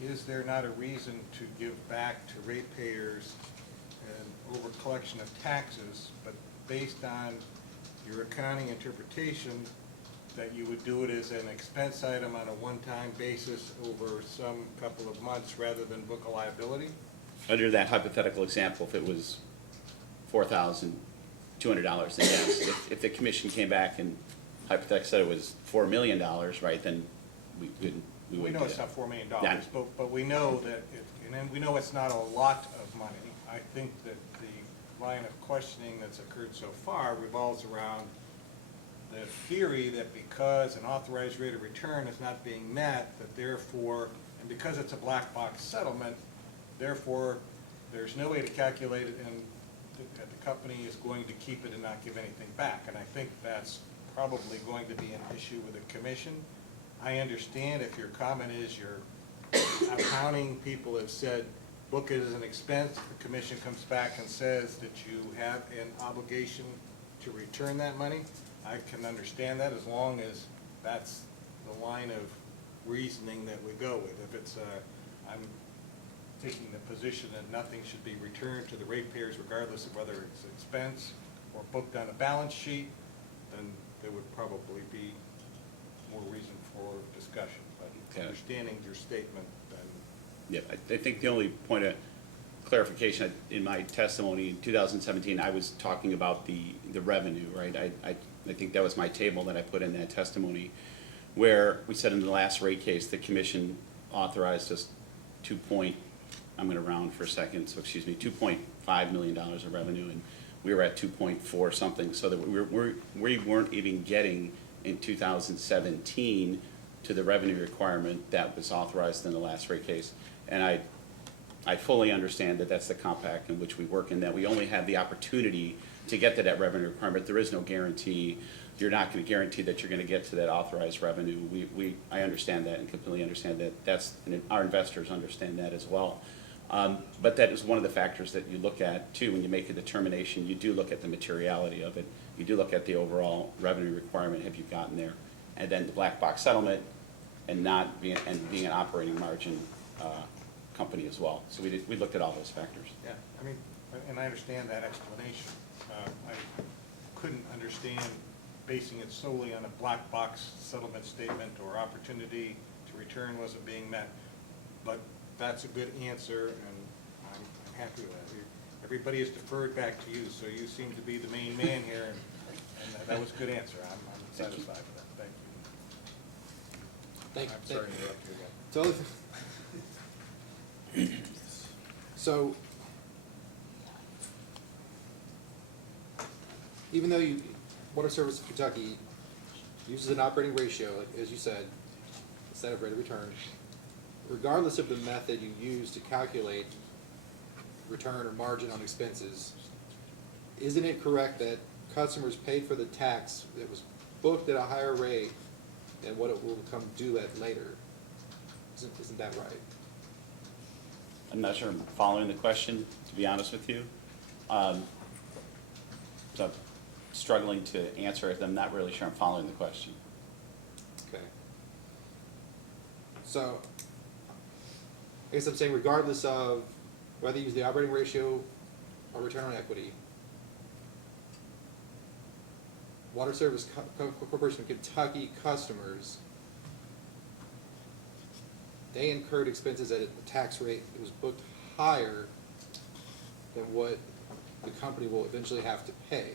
is there not a reason to give back to ratepayers an over collection of taxes, but based on your accounting interpretation, that you would do it as an expense item on a one-time basis over some couple of months rather than book a liability? Under that hypothetical example, if it was $4,200, then yes. If the commission came back and hypothetically said it was $4 million, right, then we wouldn't We do know it's that. not $4 million, Yeah. but we know that, and then we know it's not a lot of money. I think that the line of questioning that's occurred so far revolves around the theory that because an authorized rate of return is not being met, that therefore, and because it's a black box settlement, therefore, there's no way to calculate it, and the company is going to keep it and not give anything back. And I think that's probably going to be an issue with the commission. I understand if your comment is your accounting people have said, book it as an expense, the commission comes back and says that you have an obligation to return that money. I can understand that as long as that's the line of reasoning that we go with. If it's I'm taking the position that nothing should be returned to the ratepayers regardless of whether it's expense or booked on a balance sheet, then there would probably be more reason for discussion. But Okay. understanding your statement, then Yeah, I think the only point of clarification in my testimony in 2017, I was talking about the revenue, right? I think that was my table that I put in that testimony, where we said in the last rate case, the commission authorized us I'm going to round for a second, so excuse me, $2.5 million of revenue, and we were at 2.4 something, so that we weren't even getting in 2017 to the revenue requirement that was authorized in the last rate case. And I fully understand that that's the compact in which we work, and that we only have the opportunity to get to that revenue requirement. There is no guarantee. You're not going to guarantee that you're going to get to that authorized revenue. I understand that and completely understand that. And our investors understand that as well. But that is one of the factors that you look at too when you make a determination. You do look at the materiality of it. You do look at the overall revenue requirement. Have you gotten there? And then the black box settlement, and being an operating margin company as well. So we looked at all those factors. yeah, I mean, and I understand that explanation. I couldn't understand basing it solely on a black box settlement statement or opportunity to return wasn't being met. But that's a good answer, and I'm happy with that. Everybody is deferred back to you, so you seem to be the main man here, and that was a good answer. I'm satisfied with that. Thank you. I'm sorry to interrupt you again. So, even though Water Service of Kentucky uses an operating ratio, like, as you said, instead of rate of return, regardless of the method you use to calculate return or margin on expenses, isn't it correct that customers paid for the tax that was booked at a higher rate than what it will become due at later? Isn't that right? I'm not sure I'm following the question, to be honest with you. So I'm struggling to answer it. I'm not really sure I'm following the question. Okay. So, I guess I'm saying regardless of whether you use the operating ratio or return on equity, Water Service Corporation of Kentucky customers, they incurred expenses at a tax rate that was booked higher than what the company will eventually have to pay.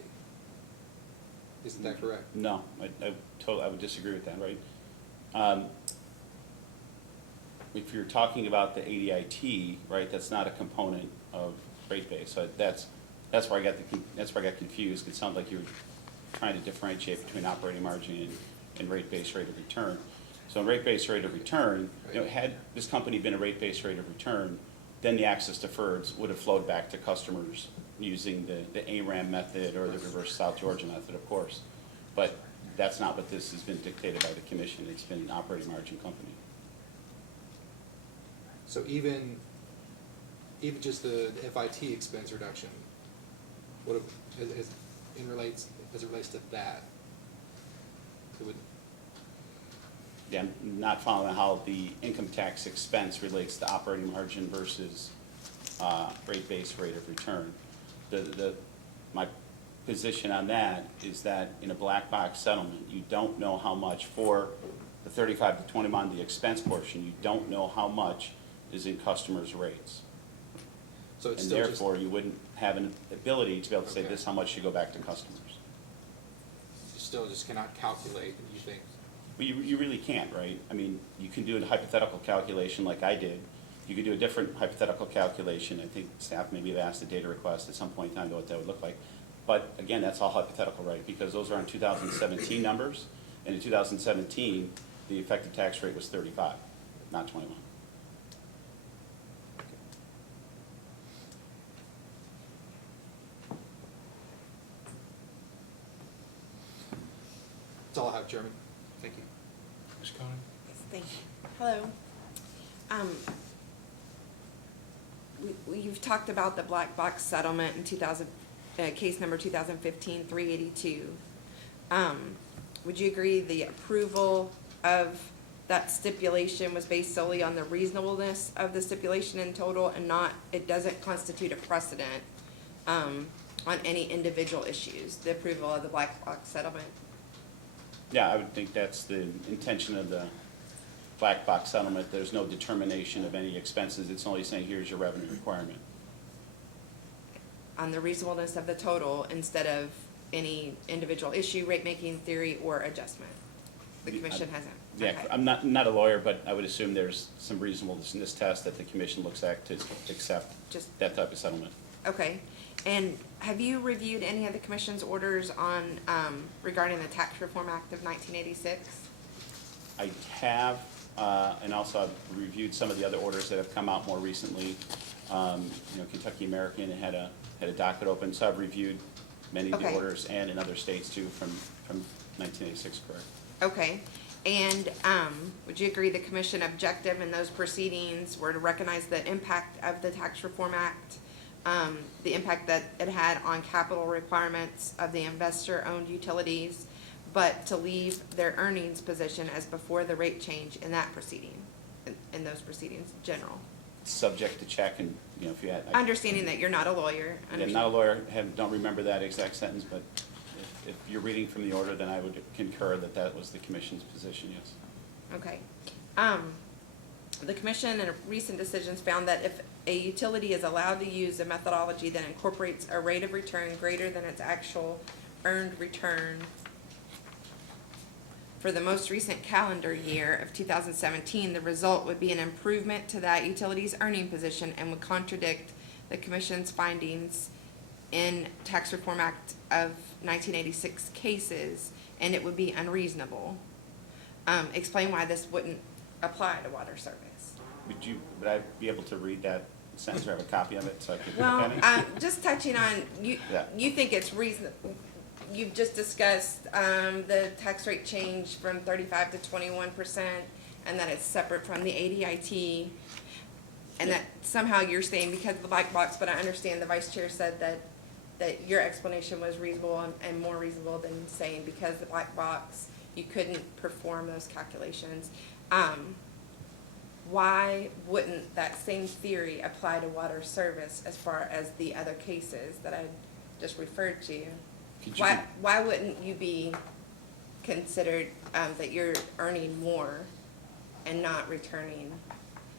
Isn't that correct? No, I would disagree with that, right? If you're talking about the ADIT, right, that's not a component of rate base. So that's where I got confused. It sounded like you were trying to differentiate between operating margin and rate base rate of return. So in rate base rate of return, had this company been a rate base rate of return, then the access deferreds would have flowed back to customers using the ARAM method or the reverse South Georgia method, of course. But that's not what this has been dictated by the commission. It's been an operating margin company. So even just the FIT expense reduction, as it relates to that, it would. Yeah, I'm not following how the income tax expense relates to operating margin versus rate base rate of return. My position on that is that in a black box settlement, you don't know how much for the 35 to 21, the expense portion, you don't know how much is in customers' rates. So it's And still therefore, you wouldn't have an ability to be able to say Okay. this, how much should go back to customers. you still just cannot calculate, you think. Well, you really can't, right? I mean, you can do a hypothetical calculation like I did. You could do a different hypothetical calculation. I think staff maybe have asked a data request at some point in time to what that would look like. But again, that's all hypothetical, right? Because those are on 2017 numbers. And in 2017, the effective tax rate was 35, not 21. That's all I have, Chairman. Thank you. Ms. Coney? Yes, thank you. Hello. You've talked about the black box settlement in case number 2015-382. Would you agree the approval of that stipulation was based solely on the reasonableness of the stipulation in total and it doesn't constitute a precedent on any individual issues, the approval of the black box settlement? Yeah, I would think that's the intention of the black box settlement. There's no determination of any expenses. It's only saying here's your revenue requirement. On the reasonableness of the total instead of any individual issue, rate-making theory, or adjustment? The commission hasn't? Yeah, Okay. I'm not a lawyer, but I would assume there's some reasonableness in this test that the commission looks at to accept Just- that type of settlement. Okay, and have you reviewed any of the commission's orders on, regarding the Tax Reform Act of 1986? I have, and also I've reviewed some of the other orders that have come out more recently. Kentucky American had a docket open, so I've reviewed many of the Okay. orders and in other states too from 1986, correct? Okay, and, would you agree the commission objective in those proceedings were to recognize the impact of the Tax Reform Act, the impact that it had on capital requirements of the investor-owned utilities, but to leave their earnings position as before the rate change in that proceeding, in those proceedings in general? Subject to check and, if you had. Understanding that you're not a lawyer. I'm not a lawyer, don't remember that exact sentence, but if you're reading from the order, then I would concur that that was the commission's position, yes. Okay, The commission in recent decisions found that if a utility is allowed to use a methodology that incorporates a rate of return greater than its actual earned return for the most recent calendar year of 2017, the result would be an improvement to that utility's earning position and would contradict the commission's findings in Tax Reform Act of 1986 cases, and it would be unreasonable. Explain why this wouldn't apply to water service. Would I be able to read that sentence or have a copy of it so I could look Well, at it? just touching on, Yeah. you think it's reasonable, you've just discussed, the tax rate change from 35 to 21%, and that it's separate from the ADIT, and that somehow you're saying because of the black box, but I understand the vice chair said that your explanation was reasonable and more reasonable than saying because the black box, you couldn't perform those calculations. Why wouldn't that same theory apply to water service as far as the other cases that I just referred to? Could you- Why wouldn't you be considered, that you're earning more and not returning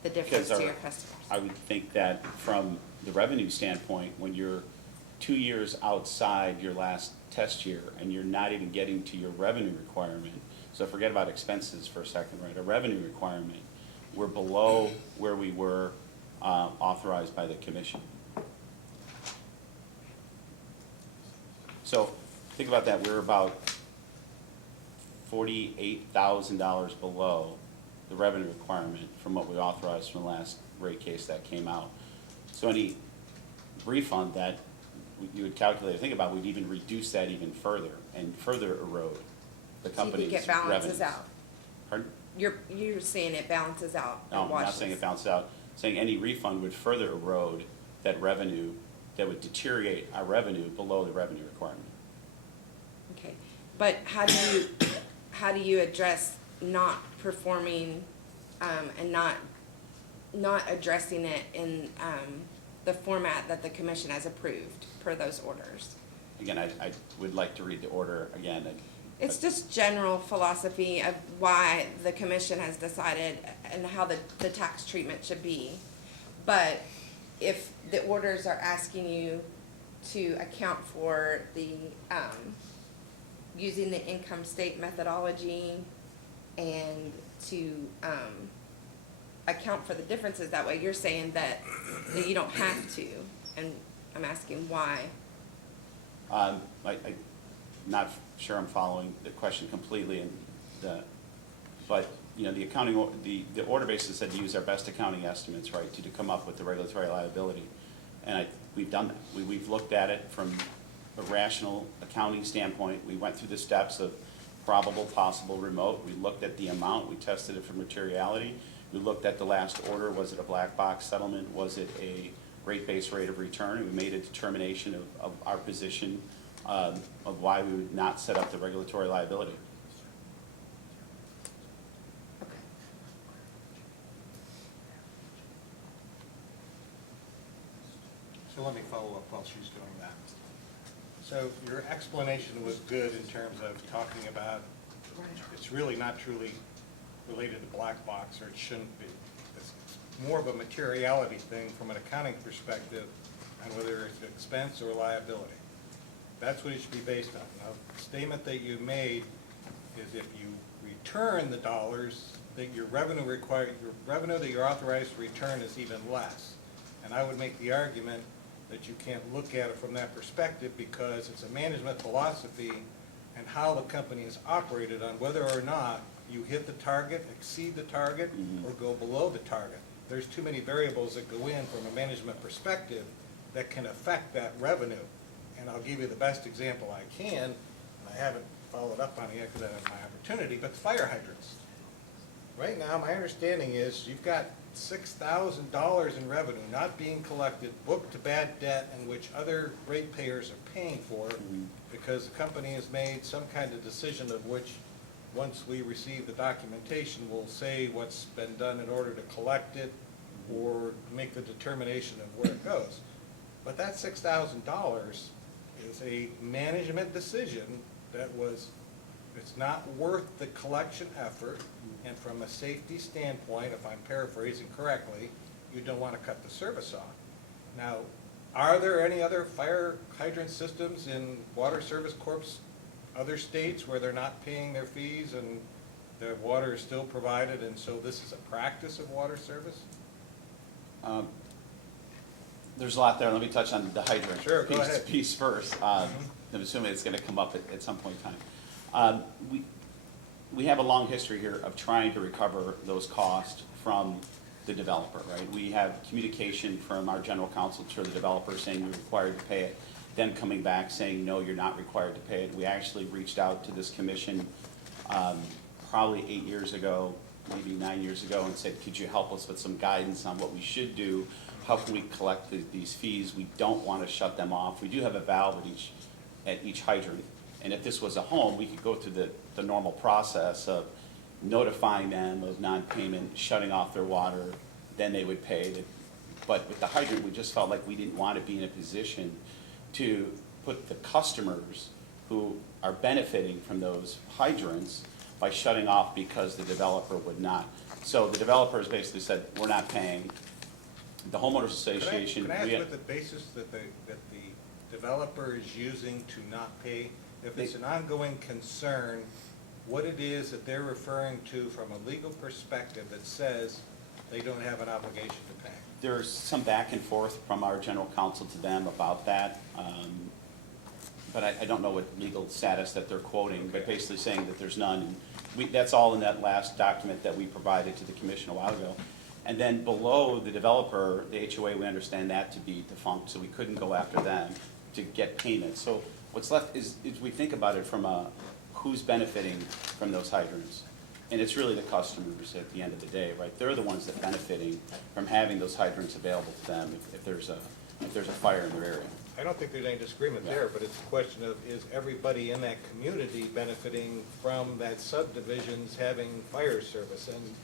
the difference Because to your customers? I would think that from the revenue standpoint, when you're 2 years outside your last test year and you're not even getting to your revenue requirement, so forget about expenses for a second, right? A revenue requirement, we're below where we were authorized by the commission. So think about that, we're about $48,000 below the revenue requirement from what we authorized from the last rate case that came out. So any refund that you would calculate or think about would even reduce that even further and further erode the So you company's think revenues. it balances out? Pardon? You're saying it balances out? No, it I'm not washes. saying it balances out, saying any refund would further erode that revenue, that would deteriorate our revenue below the revenue requirement. Okay, but how do you address not performing, and not addressing it in, the format that the commission has approved per those orders? Again, I would like to read the order again. It's just general philosophy of why the commission has decided and how the tax treatment should be. But if the orders are asking you to account for the, using the income state methodology and to, account for the differences that way, you're saying that you don't have to, and I'm asking why. I'm not sure I'm following the question completely, but, you know, the accounting, the order basis said to use our best accounting estimates, right, to come up with the regulatory liability. And we've done that. We've looked at it from a rational accounting standpoint. We went through the steps of probable, possible, remote. We looked at the amount. We tested it for materiality. We looked at the last order. Was it a black box settlement? Was it a rate-based rate of return? And we made a determination of our position of why we would not set up the regulatory liability. So let me follow up while she's doing that. So your explanation was good in terms of talking about it's really not truly related to black box, or it shouldn't be. It's more of a materiality thing from an accounting perspective on whether it's expense or liability. That's what it should be based on. Now, the statement that you made is if you return the dollars, that your revenue that you're authorized to return is even less. And I would make the argument that you can't look at it from that perspective because it's a management philosophy and how the company is operated on whether or not you hit the target, exceed the target, or go below the target. There's too many variables that go in from a management perspective that can affect that revenue. And I'll give you the best example I can, and I haven't followed up on it yet because I have my opportunity, but fire hydrants. Right now, my understanding is you've got $6,000 in revenue not being collected, booked to bad debt, and which other ratepayers are paying for because the company has made some kind of decision of which, once we receive the documentation, we'll say what's been done in order to collect it or make the determination of where it goes. But that $6,000 is a management decision that was it's not worth the collection effort, and from a safety standpoint, if I'm paraphrasing correctly, you don't want to cut the service off. Now, are there any other fire hydrant systems in Water Service Corp's other states where they're not paying their fees and the water is still provided, and so this is a practice of water service? There's a lot there. Let me touch on the hydrant Sure, go ahead. piece first. I'm assuming it's going to come up at some point in time. We have a long history here of trying to recover those costs from the developer, right? We have communication from our general counsel to the developer saying you're required to pay it, them coming back saying, no, you're not required to pay it. We actually reached out to this commission probably 8 years ago, maybe 9 years ago, and said, could you help us with some guidance on what we should do? How can we collect these fees? We don't want to shut them off. We do have a valve at each hydrant. And if this was a home, we could go through the normal process of notifying them of non-payment, shutting off their water, then they would pay. But with the hydrant, we just felt like we didn't want to be in a position to put the customers who are benefiting from those hydrants by shutting off because the developer would not. So the developers basically said, we're not paying. The homeowners association. Can I we ask had- what the basis that the developer is using to not pay? If it's an ongoing concern, what it is that they're referring to from a legal perspective that says they don't have an obligation to pay? There's some back and forth from our general counsel to them about that. But I don't know what legal status that they're quoting, but Okay. basically saying that there's none. That's all in that last document that we provided to the commission a while ago. And then below the developer, the HOA, we understand that to be defunct, so we couldn't go after them to get payment. So what's left is we think about it from who's benefiting from those hydrants. And it's really the customers at the end of the day, right? They're the ones that are benefiting from having those hydrants available to them if there's a fire in their area. I don't think there's any disagreement Yeah. there, but it's a question of, is everybody in that community benefiting from that subdivisions having fire service? And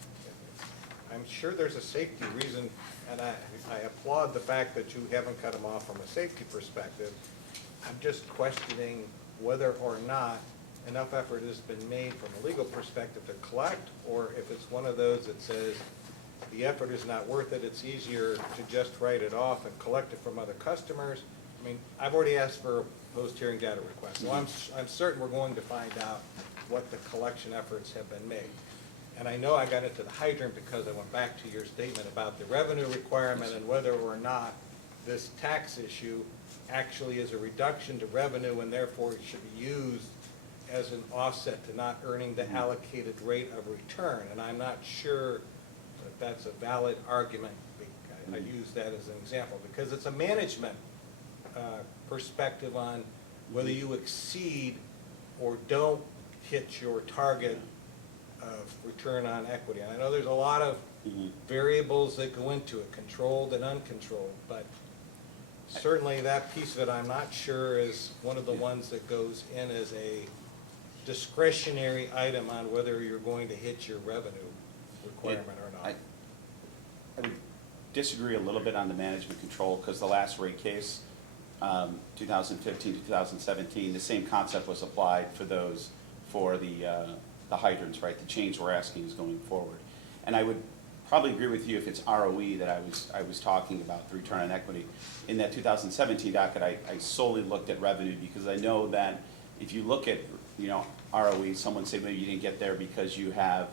I'm sure there's a safety reason, and I applaud the fact that you haven't cut them off from a safety perspective. I'm just questioning whether or not enough effort has been made from a legal perspective to collect, or if it's one of those that says the effort is not worth it, it's easier to just write it off and collect it from other customers. I mean, I've already asked for a post-hearing data request, so I'm certain we're going to find out what the collection efforts have been made. And I know I got into the hydrant because I went back to your statement about the revenue requirement and whether or not this tax issue actually is a reduction to revenue and therefore it should be used as an offset to not earning the allocated rate of return. And I'm not sure that that's a valid argument. I use that as an example because it's a management perspective on whether you exceed or don't hit your target of return on equity. And I know there's a lot of variables that go into it, controlled and uncontrolled, but certainly that piece of it I'm not sure is one of the ones that goes in as a discretionary item on whether you're going to hit your revenue requirement or not. I would disagree a little bit on the management control, because the last rate case, 2015 to 2017, the same concept was applied for those, for the hydrants, right? The change we're asking is going forward. And I would probably agree with you if it's ROE that I was talking about, the return on equity. In that 2017 docket, I solely looked at revenue, because I know that if you look at, ROE, someone say maybe you didn't get there because you have,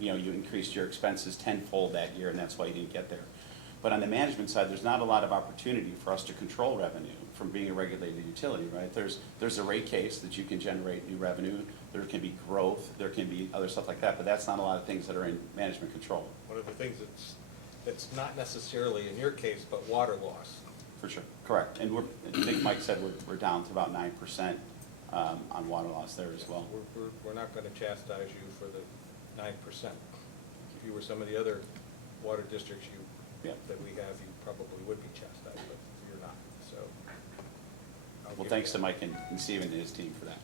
you increased your expenses tenfold that year, and that's why you didn't get there. But on the management side, there's not a lot of opportunity for us to control revenue from being a regulated utility, right? There's a rate case that you can generate new revenue, there can be growth, there can be other stuff like that, but that's not a lot of things that are in management control. One of the things that's not necessarily in your case, but water loss. For sure, correct. And I think Mike said we're down to about 9% on water loss there as well. We're not going to chastise you for the 9%. If you were some of the other water districts that we have, you probably would be chastised, but you're not, so. Well, thanks to Mike and Steven and his team for that.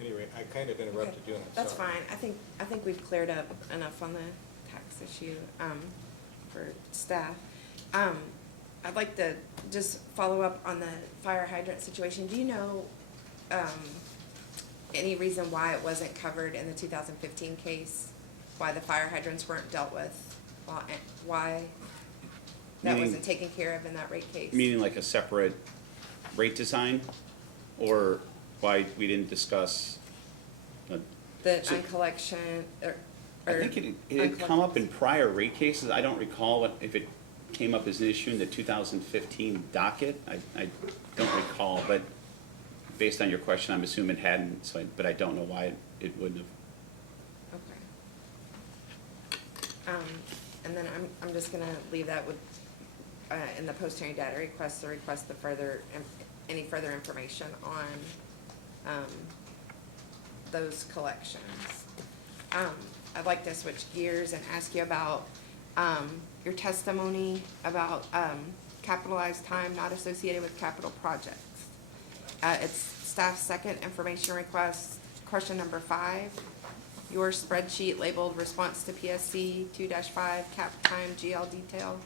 Anyway, I kind of interrupted you. That's fine. I think we've cleared up enough on the tax issue, for staff. I'd like to just follow up on the fire hydrant situation. Do you know, any reason why it wasn't covered in the 2015 case? Why the fire hydrants weren't dealt with? Why that Meaning- wasn't taken care of in that rate case? Meaning like a separate rate design, or why we didn't discuss? The So- uncollection, or. I think it had come up in prior rate cases. I don't recall if it came up as an issue in the 2015 docket. I don't recall, but based on your question, I'm assuming it hadn't, but I don't know why it wouldn't have. Okay. And then I'm just gonna leave that with, in the post-hearing data request, to request the any further information on, those collections. I'd like to switch gears and ask you about, your testimony about, capitalized time not associated with capital projects. It's staff's second information request, question number 5. Your spreadsheet labeled response to PSC 2-5 cap time GL detail.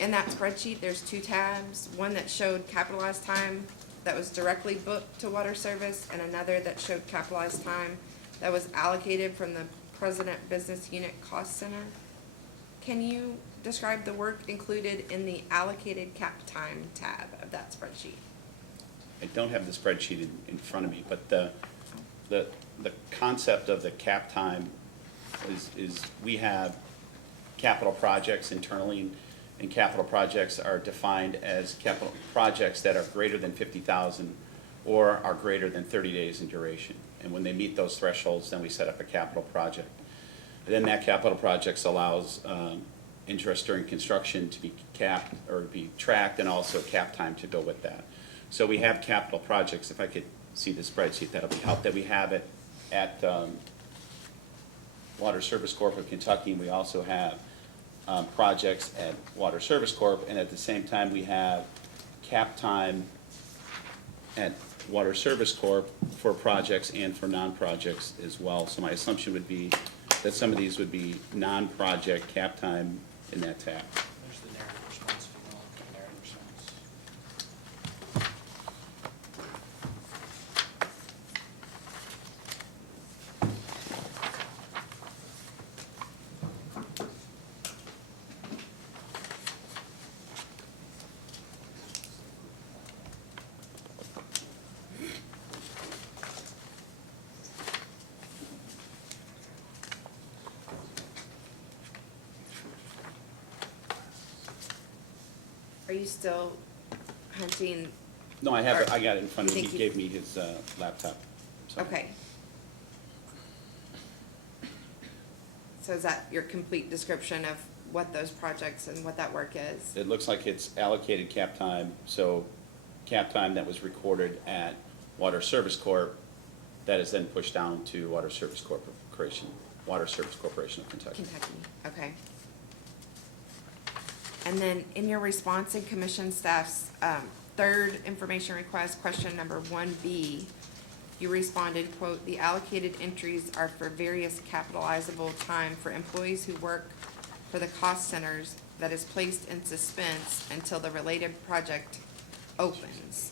In that spreadsheet, there's 2 tabs, one that showed capitalized time that was directly booked to water service, and another that showed capitalized time that was allocated from the President Business Unit Cost Center. Can you describe the work included in the allocated cap time tab of that spreadsheet? I don't have the spreadsheet in front of me, but the concept of the cap time is we have capital projects internally, and capital projects are defined as capital projects that are greater than 50,000 or are greater than 30 days in duration. And when they meet those thresholds, then we set up a capital project. And then that capital projects allows interest during construction to be capped or be tracked, and also cap time to go with that. So we have capital projects. If I could see the spreadsheet, that'll be helpful. That we have it at Water Service Corp of Kentucky, and we also have projects at Water Service Corp, and at the same time we have cap time at Water Service Corp for projects and for non-projects as well. So my assumption would be that some of these would be non-project cap time in that tab. There's the narrative response, if you want to look at narrative response. Are you still hunting? No, I have it, I got it in front of me. Thank He you. gave me his laptop. So- Okay. So is that your complete description of what those projects and what that work is? It looks like it's allocated cap time, so cap time that was recorded at Water Service Corp, that is then pushed down to Water Service Corporation, Water Service Corporation of Kentucky. Kentucky, okay. And then in your response and commission staff's third information request, question number 1B, you responded, quote, "The allocated entries are for various capitalizable time for employees who work for the cost centers that is placed in suspense until the related project opens.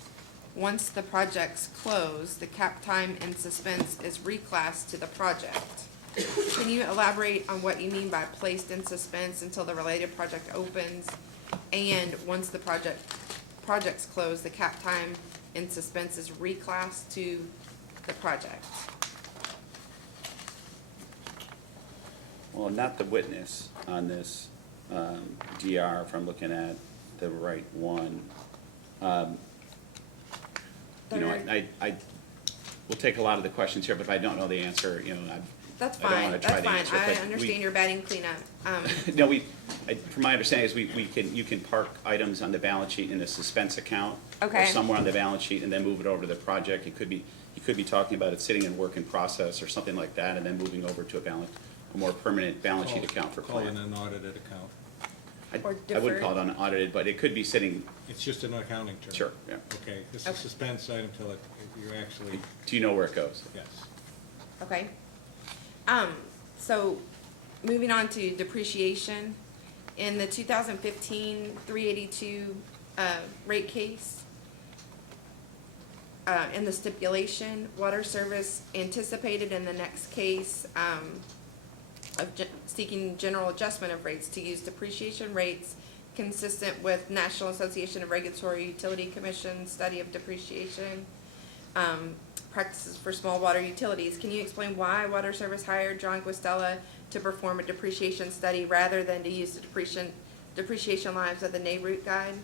Once the projects close, the cap time in suspense is reclassed to the project." Can you elaborate on what you mean by placed in suspense until the related project opens? And once the projects close, the cap time in suspense is reclassed to the project? Well, not the witness on this DR, if I'm looking at the right one. You know, I will take a lot of the questions here, but if I don't know the answer, you know, That's I don't fine, wanna try that's to fine. answer it, I but understand we- your batting cleanup. No, from my understanding is you can park items on the balance sheet in a suspense account. Or Okay. somewhere on the balance sheet and then move it over to the project. You could be talking about it sitting in work in process or something like that, and then moving over to a more permanent balance sheet account for Call it plan. an unaudited account. Or I wouldn't deferred. call it unaudited, but it could be sitting, It's just an accounting term. sure, yeah. Okay, this Okay. is suspense item until you actually, Do you know where it goes? yes. Okay. So moving on to depreciation, in the 2015 382 rate case, in the stipulation, water service anticipated in the next case, seeking general adjustment of rates to use depreciation rates consistent with National Association of Regulatory Utility Commission study of depreciation, practices for small water utilities. Can you explain why water service hired John Guastella to perform a depreciation study rather than to use the depreciation lines of the NARUT guide?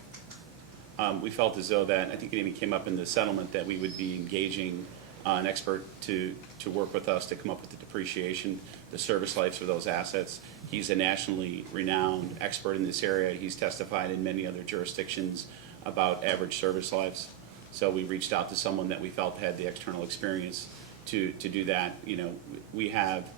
We felt as though that, I think it even came up in the settlement, that we would be engaging an expert to work with us to come up with the depreciation, the service lives for those assets. He's a nationally renowned expert in this area. He's testified in many other jurisdictions about average service lives. So we reached out to someone that we felt had the external experience to do that. You know, we have,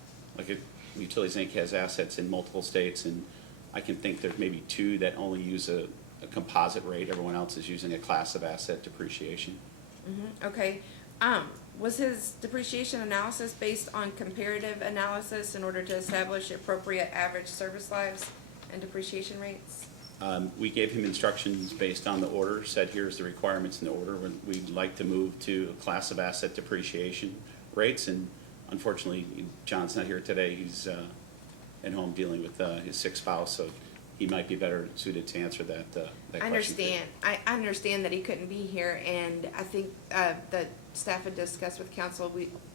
Utilities Inc. has assets in multiple states, and I can think there's maybe 2 that only use a composite rate. Everyone else is using a class of asset depreciation. Okay. Was his depreciation analysis based on comparative analysis in order to establish appropriate average service lives and depreciation rates? We gave him instructions based on the order, said here's the requirements in the order. We'd like to move to a class of asset depreciation rates, and unfortunately, John's not here today. He's at home dealing with his sick spouse, so he might be better suited to answer that question. I understand. I understand that he couldn't be here, and I think that staff had discussed with council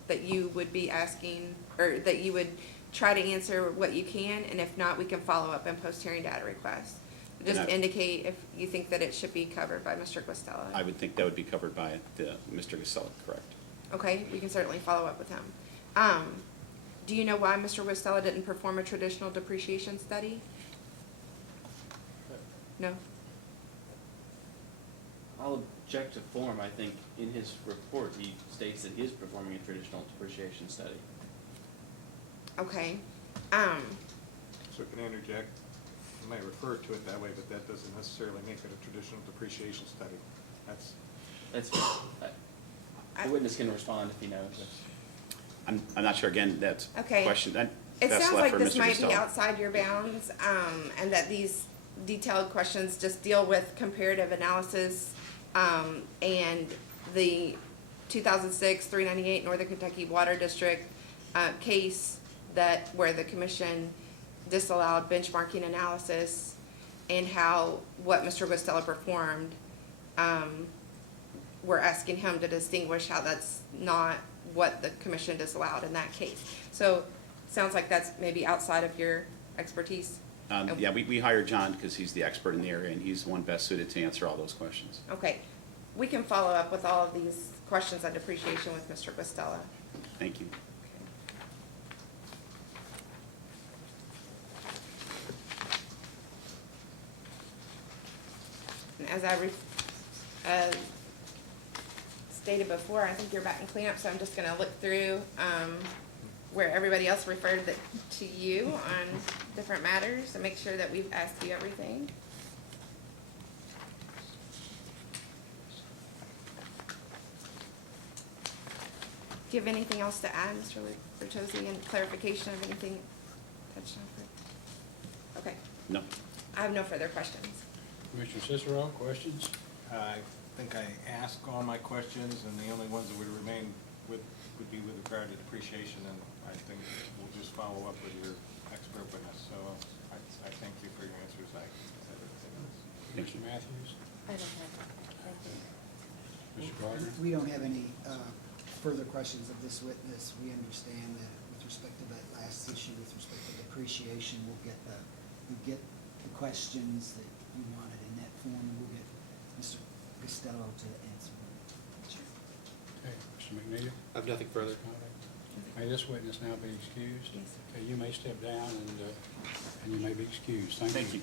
that you would be asking, or that you would try to answer what you can, and if not, we can follow up and post hearing data requests. Just indicate if you think that it should be covered by Mr. Guastella. I would think that would be covered by Mr. Guastella, correct? Okay, we can certainly follow up with him. Do you know why Mr. Guastella didn't perform a traditional depreciation study? No? I'll object to form. I think in his report, he states that he is performing a traditional depreciation study. Okay. So can I interject? You might refer to it that way, but that doesn't necessarily make it a traditional depreciation study. That's the witness can respond if he knows. I'm not sure, again, that's a Okay. question. It That's sounds left like for this Mr. might be Guastella. outside your bounds, and that these detailed questions just deal with comparative analysis, and the 2006 398 Northern Kentucky Water District case where the commission disallowed benchmarking analysis, and what Mr. Guastella performed. We're asking him to distinguish how that's not what the commission disallowed in that case. So, sounds like that's maybe outside of your expertise. Yeah, we hired John because he's the expert in the area, and he's the one best suited to answer all those questions. Okay, we can follow up with all of these questions on depreciation with Mr. Guastella. Thank you. And as I stated before, I think you're back in cleanup, so I'm just gonna look through, where everybody else referred to you on different matters and make sure that we've asked you everything. Do you have anything else to add, Mr. Bertozzi, and clarification of anything touched on? Okay, No. I have no further questions. Commissioner Cicero, questions? I think I asked all my questions, and the only ones that would remain would be with regard to depreciation, and I think we'll just follow up with your expert witness. So I thank you for your answers. I have everything else. Commissioner Matthews? I don't have it. Thank you. Mr. Gardner? We don't have any further questions of this witness. We understand that with respect to that last issue, with respect to depreciation, we'll get the questions that you wanted in that form, and we'll get Mr. Costello to answer them. Okay, Mr. McNeil? I have nothing further. May this witness now be excused? Yes, sir. Okay, you may step down and you may be excused. Thank you.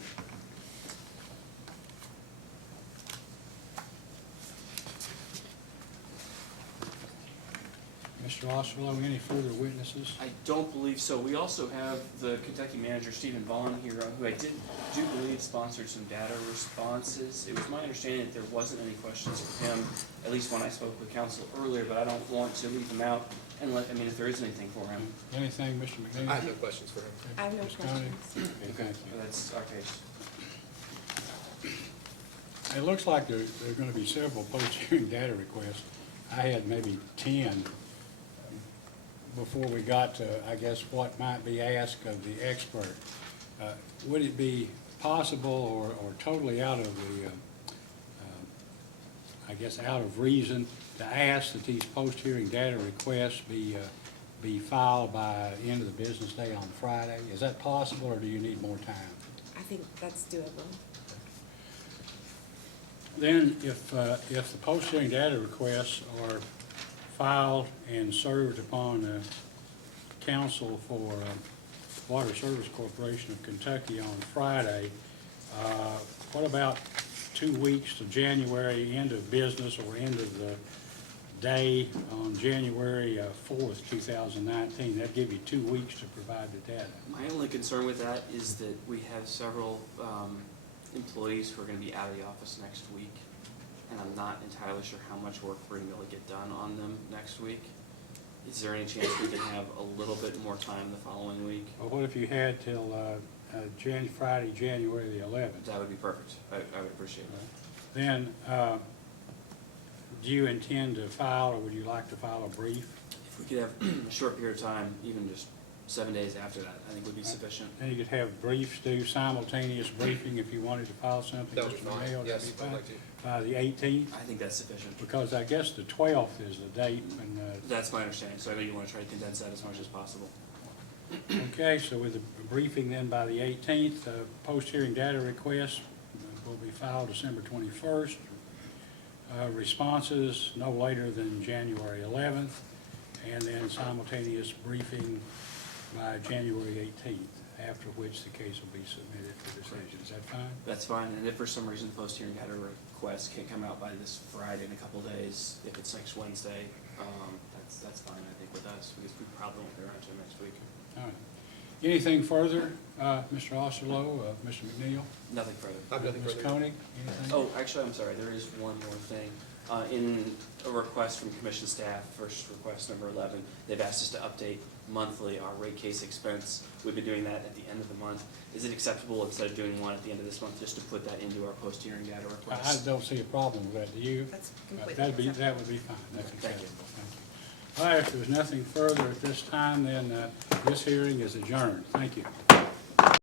Mr. Oswald, any further witnesses? I don't believe so. We also have the Kentucky manager, Stephen Vaughn, here, who I do believe sponsored some data responses. It was my understanding that there wasn't any questions for him, at least when I spoke with council earlier, but I don't want to leave him out and if there is anything for him. Anything, Mr. McNeil? I have no questions for him. I have no Ms. Coney? questions. Okay, thank you. That's our case. It looks like there are going to be several post-hearing data requests. I had maybe 10 before we got to, I guess, what might be asked of the expert. Would it be possible or totally out of the, I guess, out of reason to ask that these post-hearing data requests be filed by the end of the business day on Friday? Is that possible, or do you need more time? I think that's doable. Then, if the post-hearing data requests are filed and served upon the council for Water Service Corporation of Kentucky on Friday, what about 2 weeks to January, end of business or end of the day on January 4th, 2019? That'd give you 2 weeks to provide the data. My only concern with that is that we have several employees who are going to be out of the office next week, and I'm not entirely sure how much work we're going to be able to get done on them next week. Is there any chance we can have a little bit more time the following week? Well, what if you had till Friday, January the 11th? That would be perfect. I would appreciate that. Then, do you intend to file, or would you like to file a brief? If we could have a short period of time, even just 7 days after that, I think would be sufficient. Then you could have briefs, do simultaneous briefing if you wanted to file something. That would be Mr. fine. Mayo, that'd Yes, be I'd fine. like to. By the 18th, I think that's sufficient. because I guess the 12th is the date when, That's my understanding, so I know you want to try to condense that as much as possible. okay, so with the briefing then by the 18th, post-hearing data requests will be filed December 21st. Responses no later than January 11th, and then simultaneous briefing by January 18th, after which the case will be submitted for decision. Is that fine? That's fine, and if for some reason the post-hearing data request can't come out by this Friday in a couple days, if it's next Wednesday, that's fine, I think, with us, because we probably won't be around until next week. All right. Anything further, Mr. Osterloh, Mr. McNeil? Nothing further. I have nothing Ms. further. Koenig, anything? Oh, actually, I'm sorry, there is one more thing. In a request from commission staff, first request number 11, they've asked us to update monthly our rate case expense. We've been doing that at the end of the month. Is it acceptable, instead of doing one at the end of this month, just to put that into our post-hearing data I request? don't see a problem with that, do you? That's completely That acceptable. would be fine, that's Thank you. acceptable, thank you. All right, if there's nothing further at this time, then this hearing is adjourned. Thank you.